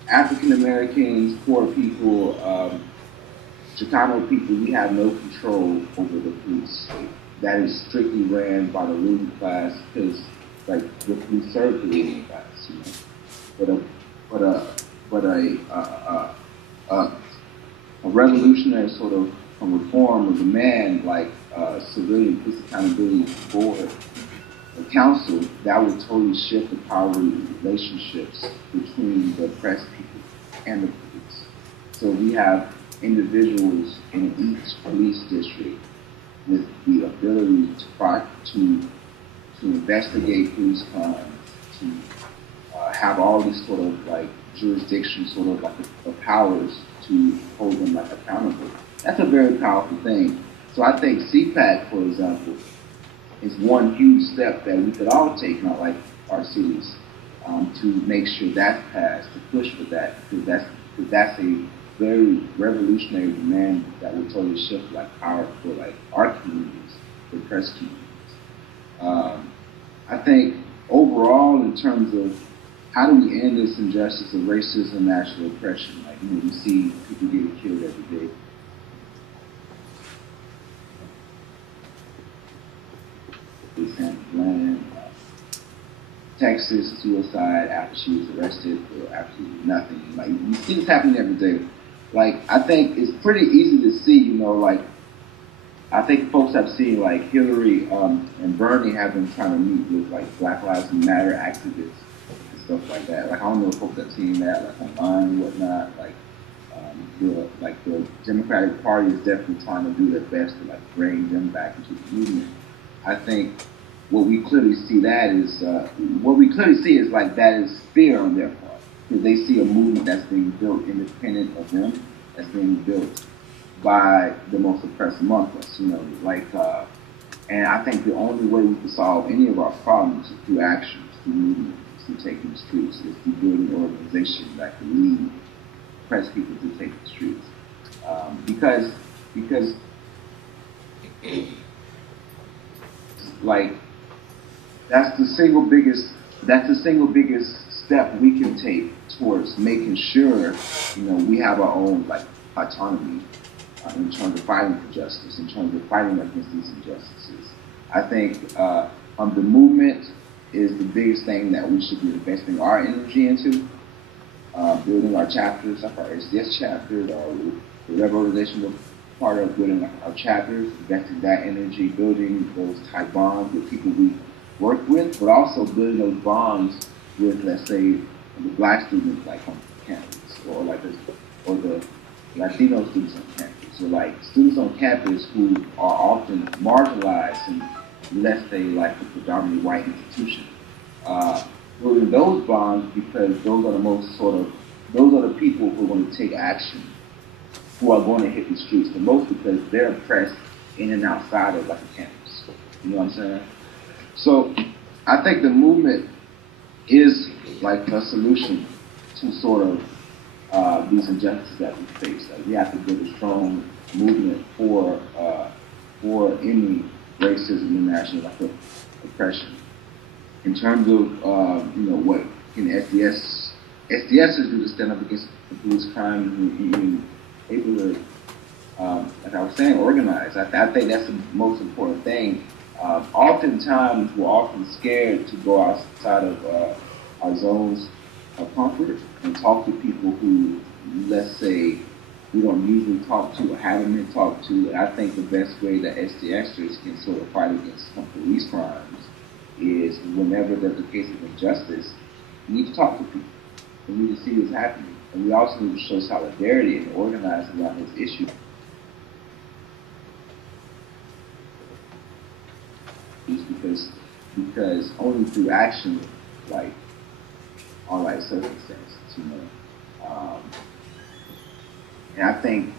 African Americans, poor people, Chicano people, we have no control over the police. That is strictly ran by the ruling class, because like the police serve the ruling class, you know. But a revolutionary sort of a reform or demand like civilian police accountability board or council, that would totally shift the power relationships between the press people and the police. So we have individuals in each police district with the ability to investigate police crimes, to have all these sort of like jurisdiction, sort of like the powers to hold them like accountable. That's a very powerful thing. So I think CPAC, for example, is one huge step that we could all take, not like our cities, to make sure that's passed, to push for that, because that's a very revolutionary demand that would totally shift like power for like our communities, the press communities. I think overall, in terms of how do we end this injustice of racism, national oppression? Like, you know, we see people getting killed every day. Texas suicide after she was arrested for absolutely nothing. Like, you see this happening every day. Like, I think it's pretty easy to see, you know, like, I think folks have seen, like, Hillary and Bernie have been trying to meet with, like, Black Lives Matter activists and stuff like that. Like, I don't know if folks have seen that, like, online and whatnot. Like, the Democratic Party is definitely trying to do their best to, like, bring them back into the movement. I think what we clearly see is like that is fear on their part, because they see a movement that's being built independent of them, that's being built by the most oppressed among us, you know, like, and I think the only way we can solve any of our problems is through actions, through movements, through taking the streets, is through building an organization that can lead press people to take the streets, because like, that's the single biggest step we can take towards making sure, you know, we have our own like autonomy in terms of fighting for justice, in terms of fighting against these injustices. I think the movement is the biggest thing that we should be investing our energy into, building our chapters, like our SDS chapters, or whatever organization we're part of, building our chapters, investing that energy, building those type bonds with people we work with, but also building those bonds with, let's say, the Black students like on campus, or the Latino students on campus, or like students on campus who are often marginalized in, let's say, like a predominantly white institution. Building those bonds, because those are the people who are going to take action, who are going to hit the streets the most, because they're oppressed in and outside of like a campus. You know what I'm saying? So I think the movement is like a solution to sort of these injustices that we face. Like, we have to build a strong movement for any racism and national oppression. In terms of you know, what can SDSs do to stand up against the police crime and able to, like I was saying, organize. I think that's the most important thing. Oftentimes, we're often scared to go outside of our zones of comfort and talk to people who, let's say, we don't usually talk to or haven't been talked to. And I think the best way that SDSers can sort of fight against some police crimes is whenever there's a case of injustice, we need to talk to people. We need to see what's happening. And we also need to show solidarity and organize around this issue. Because because only through action, like, all right circumstances, you know. And I think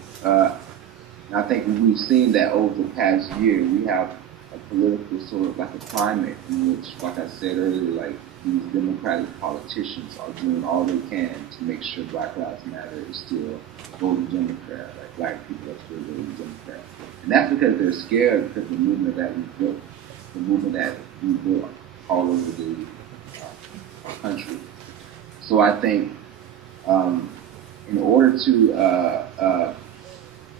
we've seen that over the past year, we have a political sort of like a climate in which, like I said earlier, like these Democratic politicians are doing all they can to make sure Black Lives Matter is still voting Democrat, like Black people are still voting Democrat. And that's because they're scared because the movement that we built all over the country. So I think in order to,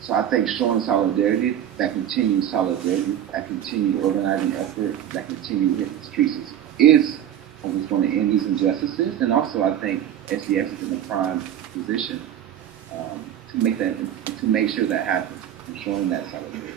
so I think showing solidarity, that continued solidarity, that continued organizing effort, that continued hitting the streets is what's going to end these injustices. And also I think SDS is in a prime position to make sure that happens and showing that solidarity.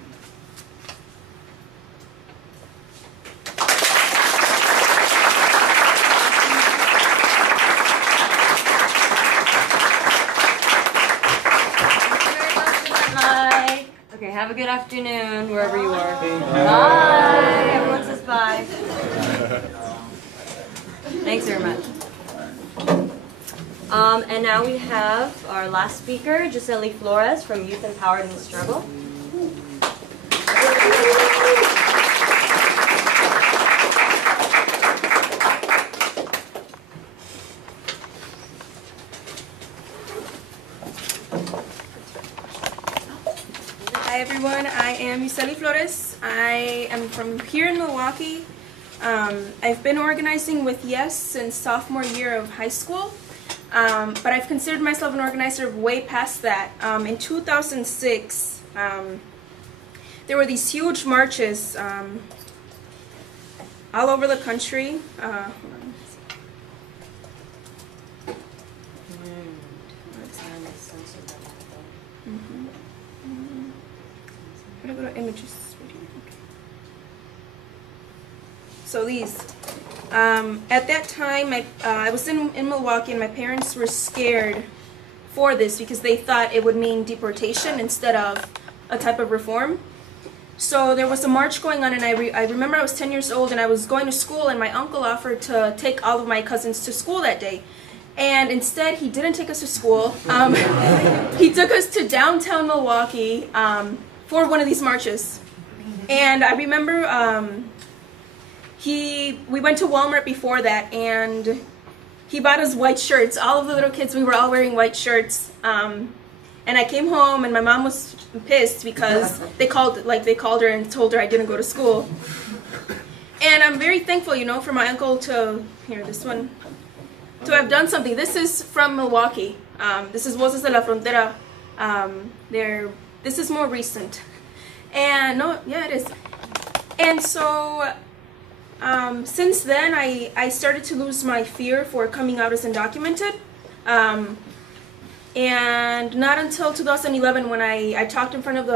Okay, have a good afternoon wherever you are. Bye. Everyone says bye. Thanks very much. And now we have our last speaker, Giselle Flores from Youth Empowered in the Struggle. Hi everyone, I am Giselle Flores. I am from here in Milwaukee. I've been organizing with YES since sophomore year of high school, but I've considered myself an organizer way past that. In 2006, there were these huge marches all over the country. I'm gonna go to images. So these, at that time, I was in Milwaukee, and my parents were scared for this because they thought it would mean deportation instead of a type of reform. So there was a march going on, and I remember I was 10 years old, and I was going to school, and my uncle offered to take all of my cousins to school that day. And instead, he didn't take us to school. He took us to downtown Milwaukee for one of these marches. And I remember we went to Walmart before that, and he bought us white shirts. All of the little kids, we were all wearing white shirts. And I came home, and my mom was pissed because they called her and told her I didn't go to school. And I'm very thankful, you know, for my uncle to, here, this one, to have done something. This is from Milwaukee. This is Voces de la Frontera. This is more recent. And no, yeah, it is. And so since then, I started to lose my fear for coming out as undocumented. And not until 2011 when I talked in front of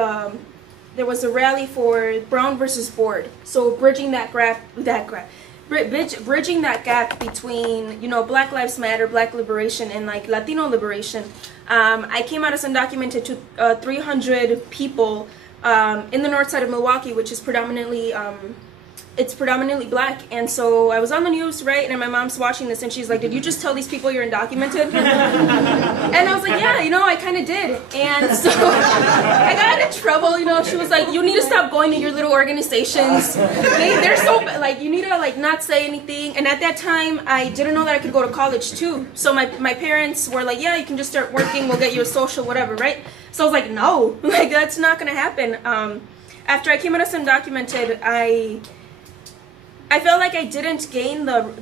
there was a rally for Brown versus Board. So bridging that gap between, you know, Black Lives Matter, Black liberation, and like Latino liberation. I came out as undocumented to 300 people in the north side of Milwaukee, which is predominantly Black. And so I was on the news, right, and my mom's watching this, and she's like, did you just tell these people you're undocumented? And I was like, yeah, you know, I kind of did. And so I got into trouble, you know. She was like, you need to stop going to your little organizations. They're so, like, you need to, like, not say anything. And at that time, I didn't know that I could go to college, too. So my parents were like, yeah, you can just start working, we'll get you a social, whatever, right? So I was like, no, like, that's not going to happen. After I came out as undocumented, I felt like I didn't gain I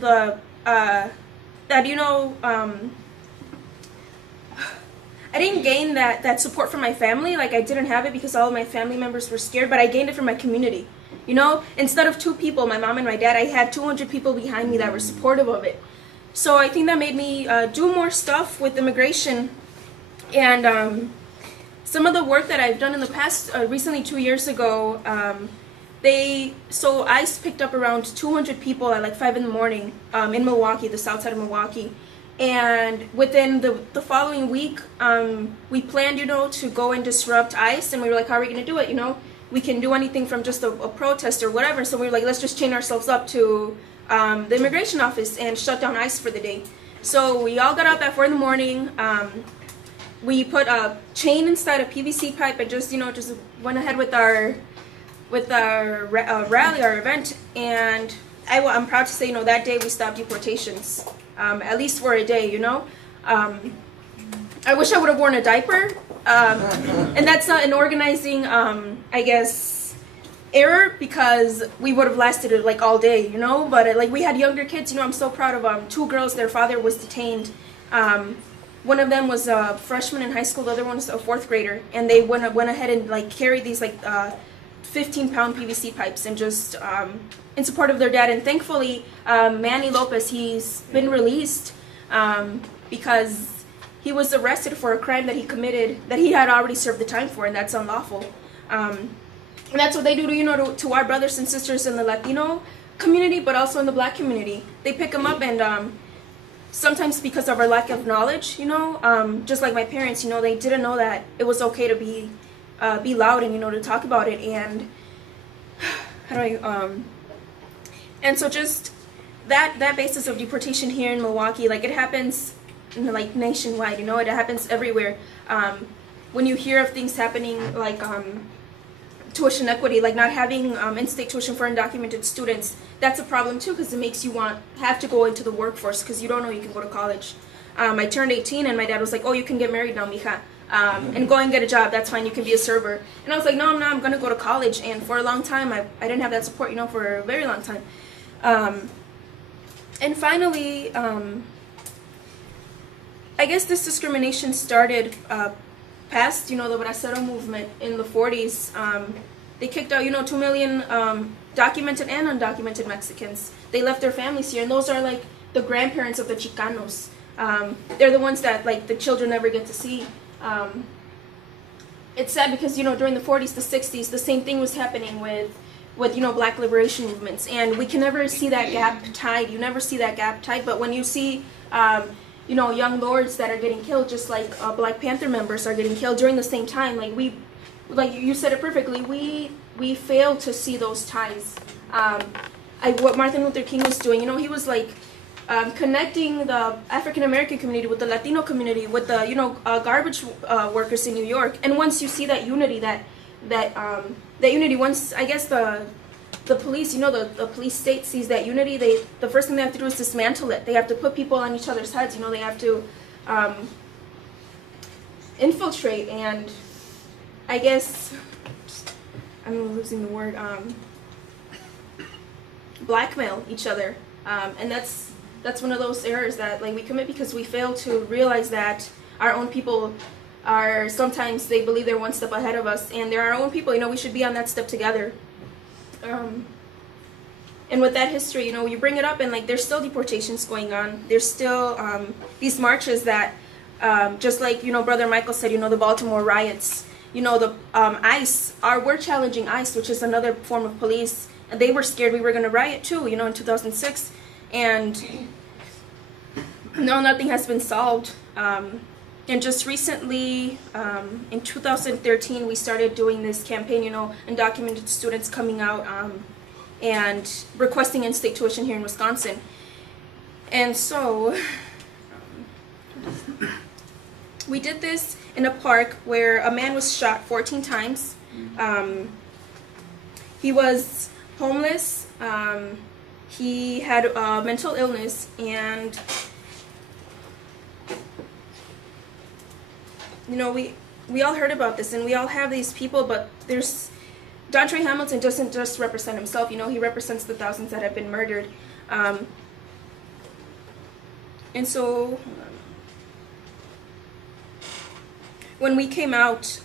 didn't gain that support from my family. Like, I didn't have it because all of my family members were scared, but I gained it from my community. You know, instead of 2 people, my mom and my dad, I had 200 people behind me that were supportive of it. So I think that made me do more stuff with immigration. And some of the work that I've done in the past, recently 2 years ago, so ICE picked up around 200 people at like 5 in the morning in Milwaukee, the south side of Milwaukee. And within the following week, we planned, you know, to go and disrupt ICE. And we were like, how are we going to do it, you know? we can do anything from just a protest or whatever. So we were like, let's just chain ourselves up to the immigration office and shut down ICE for the day. So we all got up at 4 in the morning. We put a chain inside a PVC pipe and just, just went ahead with our rally, our event. And I'm proud to say, that day we stopped deportations, at least for a day, I wish I would have worn a diaper. And that's not an organizing, I guess, error, because we would have lasted it like all day, but like we had younger kids. I'm so proud of 2 girls. Their father was detained. One of them was a freshman in high school, the other one was a 4th grader, and they went ahead and like carried these like 15-pound PVC pipes and just in support of their dad. And thankfully Manny Lopez, he's been released because he was arrested for a crime that he committed that he had already served the time for, and that's unlawful. And that's what they do to our brothers and sisters in the Latino community, but also in the Black community. They pick them up, and sometimes because of our lack of knowledge, just like my parents, they didn't know that it was okay to be loud and to talk about it. And and so just that basis of deportation here in Milwaukee, like it happens like nationwide, it happens everywhere. When you hear of things happening like tuition equity, like not having in-state tuition for undocumented students, that's a problem too, because it makes you have to go into the workforce because you don't know you can go to college. I turned 18 and my dad was like, oh, you can get married now, mija, and go and get a job, that's fine, you can be a server. And I was like, no, I'm going to go to college. And for a long time I didn't have that support, for a very long time. And finally, I guess this discrimination started past, the Bracero movement in the 40s. They kicked out, 2 million documented and undocumented Mexicans. They left their families here, and those are like the grandparents of the Chicanos. They're the ones that like the children never get to see. It's sad because, during the 40s, the 60s, the same thing was happening with Black liberation movements, and we can never see that gap tied. You never see that gap tied, but when you see young lords that are getting killed, just like Black Panther members are getting killed during the same time. Like you said it perfectly. We fail to see those ties. What Martin Luther King was doing, he was like connecting the African American community with the Latino community, with the garbage workers in New York. And once you see that unity, that unity, once I guess the police, the police state sees that unity, the first thing they have to do is dismantle it. They have to put people on each other's heads, they have to infiltrate and I guess, I'm losing the word, blackmail each other. And that's one of those errors that like we commit because we fail to realize that our own people are, sometimes they believe they're one step ahead of us, and they're our own people, we should be on that step together. And with that history, you bring it up, and like there's still deportations going on. There's still these marches that, just like Brother Michael said, the Baltimore riots. The ICE, we're challenging ICE, which is another form of police. And they were scared we were going to riot too, in 2006, and no, nothing has been solved. And just recently, in 2013, we started doing this campaign, undocumented students coming out and requesting in-state tuition here in Wisconsin. And so, we did this in a park where a man was shot 14 times. He was homeless, he had mental illness, and we all heard about this, and we all have these people, but Dontre Hamilton doesn't just represent himself, he represents the thousands that have been murdered. And so, when we came out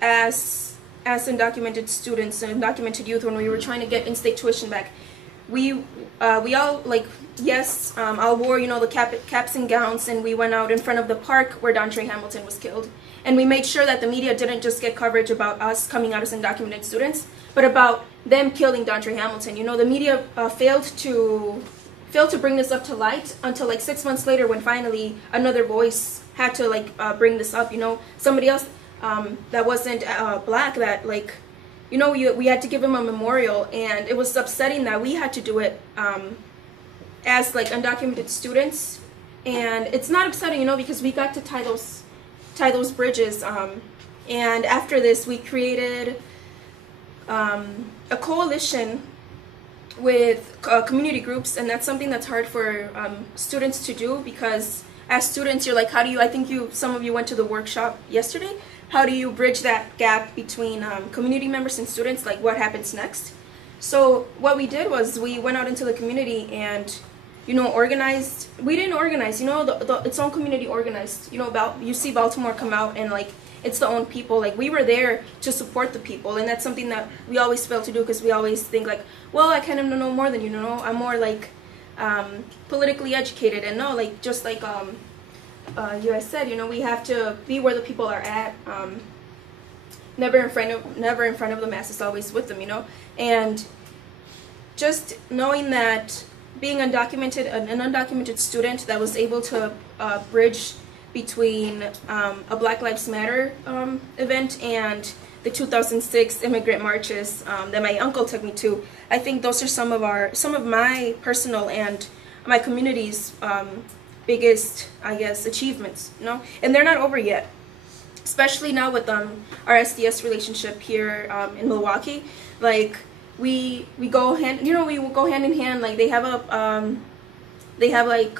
as undocumented students and undocumented youth, when we were trying to get in-state tuition back, we all, like, yes, all wore, the caps and gowns, and we went out in front of the park where Dontre Hamilton was killed. And we made sure that the media didn't just get coverage about us coming out as undocumented students, but about them killing Dontre Hamilton. The media failed to bring this up to light until like 6 months later, when finally another voice had to bring this up. Somebody else, that wasn't black, that like, you know, we had to give him a memorial, and it was upsetting that we had to do it as like undocumented students. And it's not upsetting, you know, because we got to tie those bridges. And after this, we created a coalition with community groups, and that's something that's hard for students to do, because as students, you're like, how do you, I think some of you went to the workshop yesterday, how do you bridge that gap between community members and students, like what happens next? So what we did was we went out into the community and, you know, organized. We didn't organize, you know, its own community organized. You know, you see Baltimore come out and like, it's the own people. Like, we were there to support the people, and that's something that we always fail to do, because we always think like, well, I kind of know more than you know. I'm more like politically educated, and no, like just like you guys said, you know, we have to be where the people are at. Never in front of the masses, always with them, you know. And just knowing that being an undocumented student that was able to bridge between a Black Lives Matter event and the 2006 immigrant marches that my uncle took me to, I think those are some of my personal and my community's biggest, I guess, achievements, you know. And they're not over yet, especially now with our SDS relationship here in Milwaukee. Like, we go hand, you know, we will go hand in hand. Like, they have like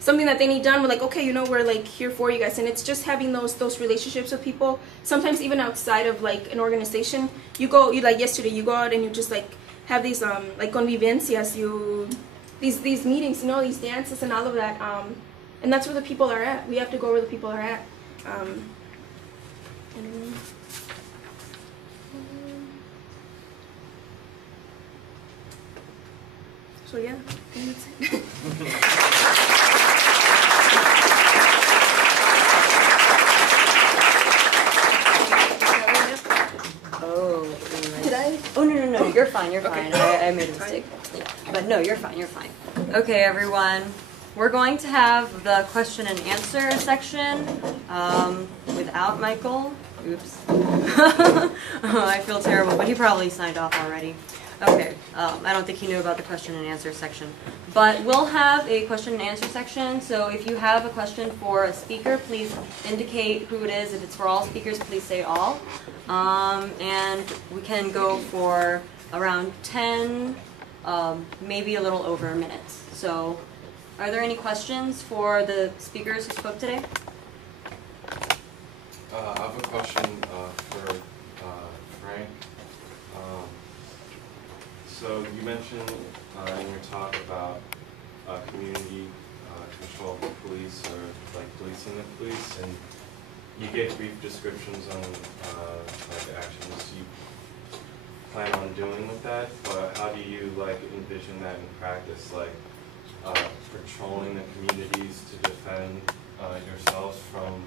something that they need done. We're like, okay, you know, we're like here for you guys. And it's just having those relationships with people, sometimes even outside of like an organization. You like yesterday, you go out and you just like have these like convivencias, these meetings, you know, these dances and all of that, and that's where the people are at. We have to go where the people are at. So yeah, I think that's it. Oh, Did I? Oh, no, you're fine, you're fine. I made a mistake. Yeah. But no, you're fine, you're fine. Okay, everyone. We're going to have the question and answer section without Michael. Oops. Oh, I feel terrible, but he probably signed off already. Okay, I don't think he knew about the question and answer section. But we'll have a question and answer section, so if you have a question for a speaker, please indicate who it is. If it's for all speakers, please say all. And we can go for around 10, maybe a little over minutes. So, are there any questions for the speakers who spoke today? I have a question for Frank. So you mentioned in your talk about community control of the police, or like policing the police, and you gave brief descriptions on like actions you plan on doing with that. But how do you like envision that in practice, like patrolling the communities to defend yourselves from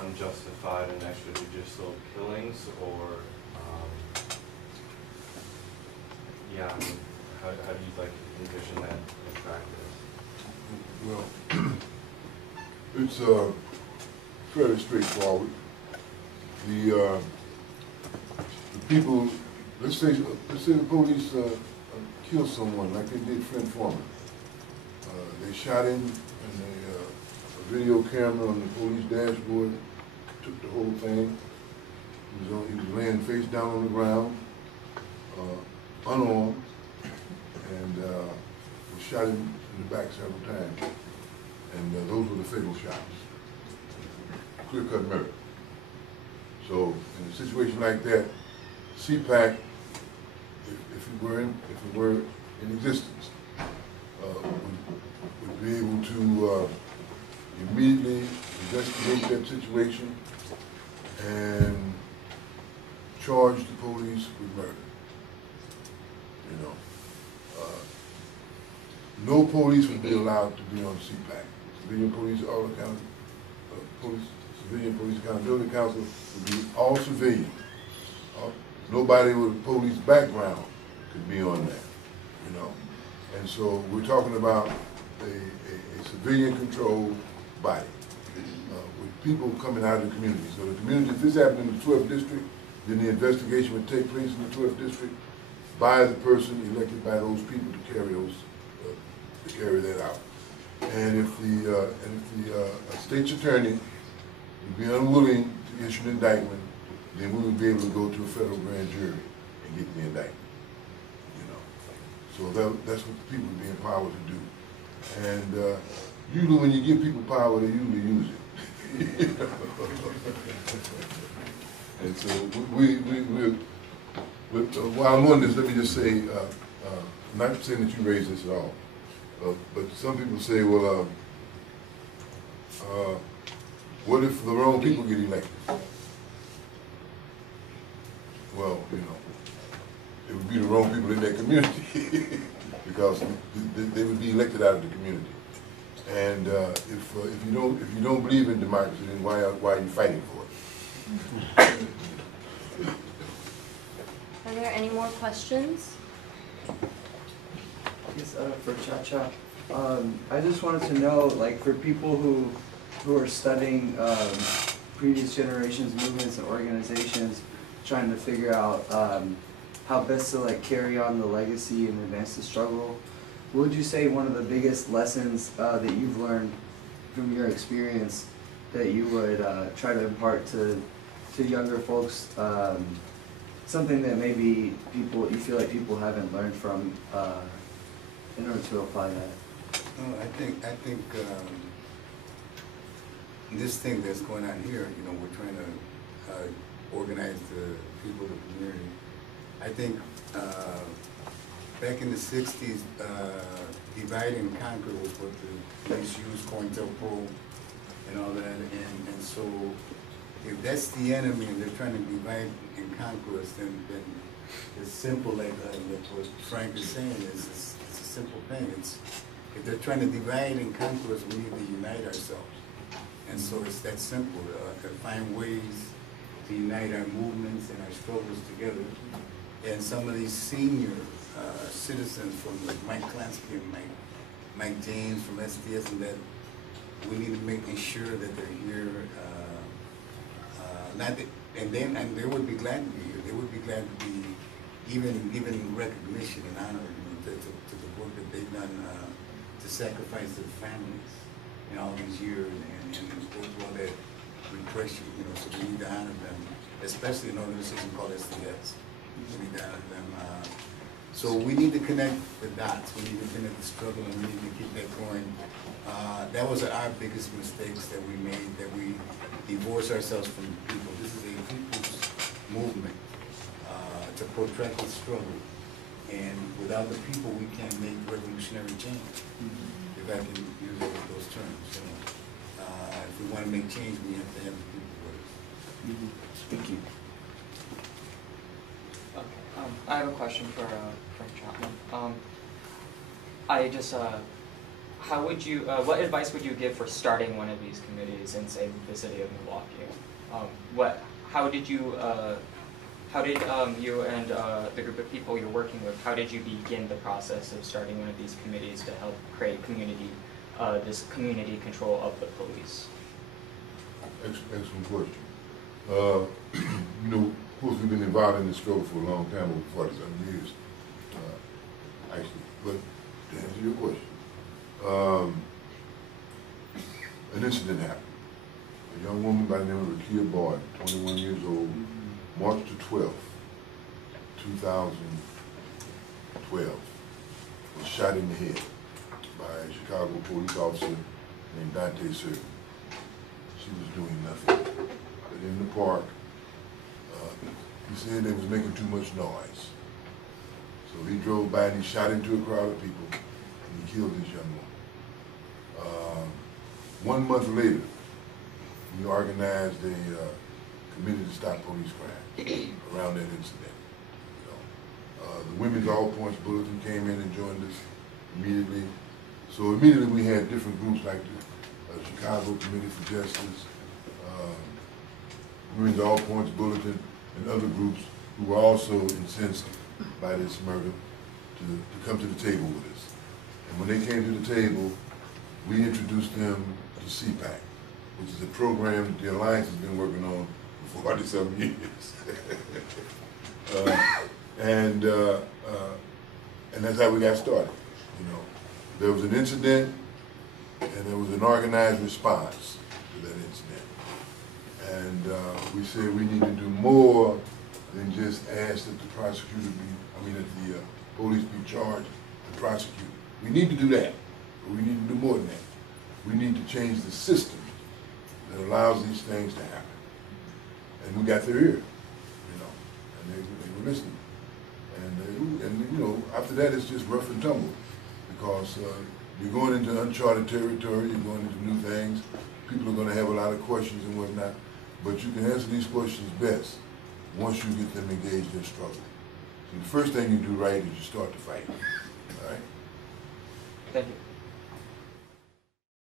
unjustified and extrajudicial killings, or yeah, I mean, how do you like envision that in practice? Well, it's fairly straightforward. The people, let's say the police kill someone like they did Flint Foreman. They shot him, and a video camera on the police dashboard took the whole thing. He was laying face down on the ground, unarmed, and we shot him in the back several times. And those were the fatal shots. Clear-cut murder. So in a situation like that, CPAC, if it were in existence, would be able to immediately investigate that situation and charge the police with murder. You know, no police would be allowed to be on CPAC. Civilian Police Civilian Police Accountability Council would be all civilian. Nobody with a police background could be on that, you know. And so we're talking about a civilian-controlled body people coming out of the community. So the community, if this happened in the 12th district, then the investigation would take place in the 12th district by the person elected by those people to carry that out. And if the state's attorney would be unwilling to issue an indictment, then we would be able to go to a federal grand jury and get the indictment. So that's what the people are being empowered to do. And usually when you give people power, they usually use it. And so while I'm on this, let me just say, I'm not saying that you raised this at all, but some people say, well, what if the wrong people get elected? Well, it would be the wrong people in that community because they would be elected out of the community. And if you don't believe in democracy, then why are you fighting for it? Are there any more questions? Yes, for Cha-Cha. I just wanted to know, like, for people who are studying previous generations, movements, and organizations, trying to figure out how best to like carry on the legacy and advance the struggle, what would you say one of the biggest lessons that you've learned from your experience that you would try to impart to younger folks? Something that maybe you feel like people haven't learned from in order to apply that. Oh, I think this thing that's going on here, we're trying to organize the people of the community. I think back in the 60s, divide and conquer was what the police used, COINTELPRO and all that, and so if that's the enemy and they're trying to divide and conquer us, then it's simple, like what Frank is saying, it's a simple thing. If they're trying to divide and conquer us, we need to unite ourselves. And so it's that simple, to find ways to unite our movements and our struggles together. And some of these senior citizens from like Mike Klansky and Mike James from SDS, and that we need to make sure that they're here. And they would be glad to be here. They would be glad to be even given recognition and honor to the work that they've done to sacrifice their families in all these years and go through all that repression. So we need to honor them, especially an organization called SDS. We need to honor them. So we need to connect the dots. We need to connect the struggle, and we need to keep that going. That was our biggest mistakes that we made, that we divorced ourselves from the people. This is a people's movement. It's a protracted struggle. And without the people, we can't make revolutionary change. If I can use those terms. If we want to make change, we have to have the people with us. Thank you. Okay. I have a question for Chapman. How would you, what advice would you give for starting one of these committees in, say, the city of Milwaukee? How did you and the group of people you're working with, how did you begin the process of starting one of these committees to help create this community control of the police? Excellent question. Of course, we've been involved in this struggle for a long time, over 40-something years, actually. But to answer your question, an incident happened. A young woman by the name of Rakia Boyd, 21 years old, March the 12th, 2012, was shot in the head by a Chicago police officer named Dante Servant. She was doing nothing. But in the park, he said they was making too much noise. So he drove by and he shot into a crowd of people and he killed this young woman. 1 month later, we organized a committee to stop police crime around that incident. The Women's All Points Bulletin came in and joined us immediately. So immediately we had different groups like the Chicago Committee for Justice, Women's All Points Bulletin, and other groups who were also incensed by this murder to come to the table with us. And when they came to the table, we introduced them to CPAC. which is a program that the Alliance has been working on for 40-some years. And that's how we got started. You know, there was an incident, and there was an organized response to that incident. And we said we need to do more than just ask that the prosecutor that the police be charged and prosecuted. We need to do that, but we need to do more than that. We need to change the system that allows these things to happen. And we got their ear, you know, and they were listening. And you know, after that it's just rough and tumble, because you're going into uncharted territory, you're going into new things. People are going to have a lot of questions and whatnot, but you can answer these questions best once you get them engaged in struggle. So the first thing you do right is you start to fight. All right? Thank you.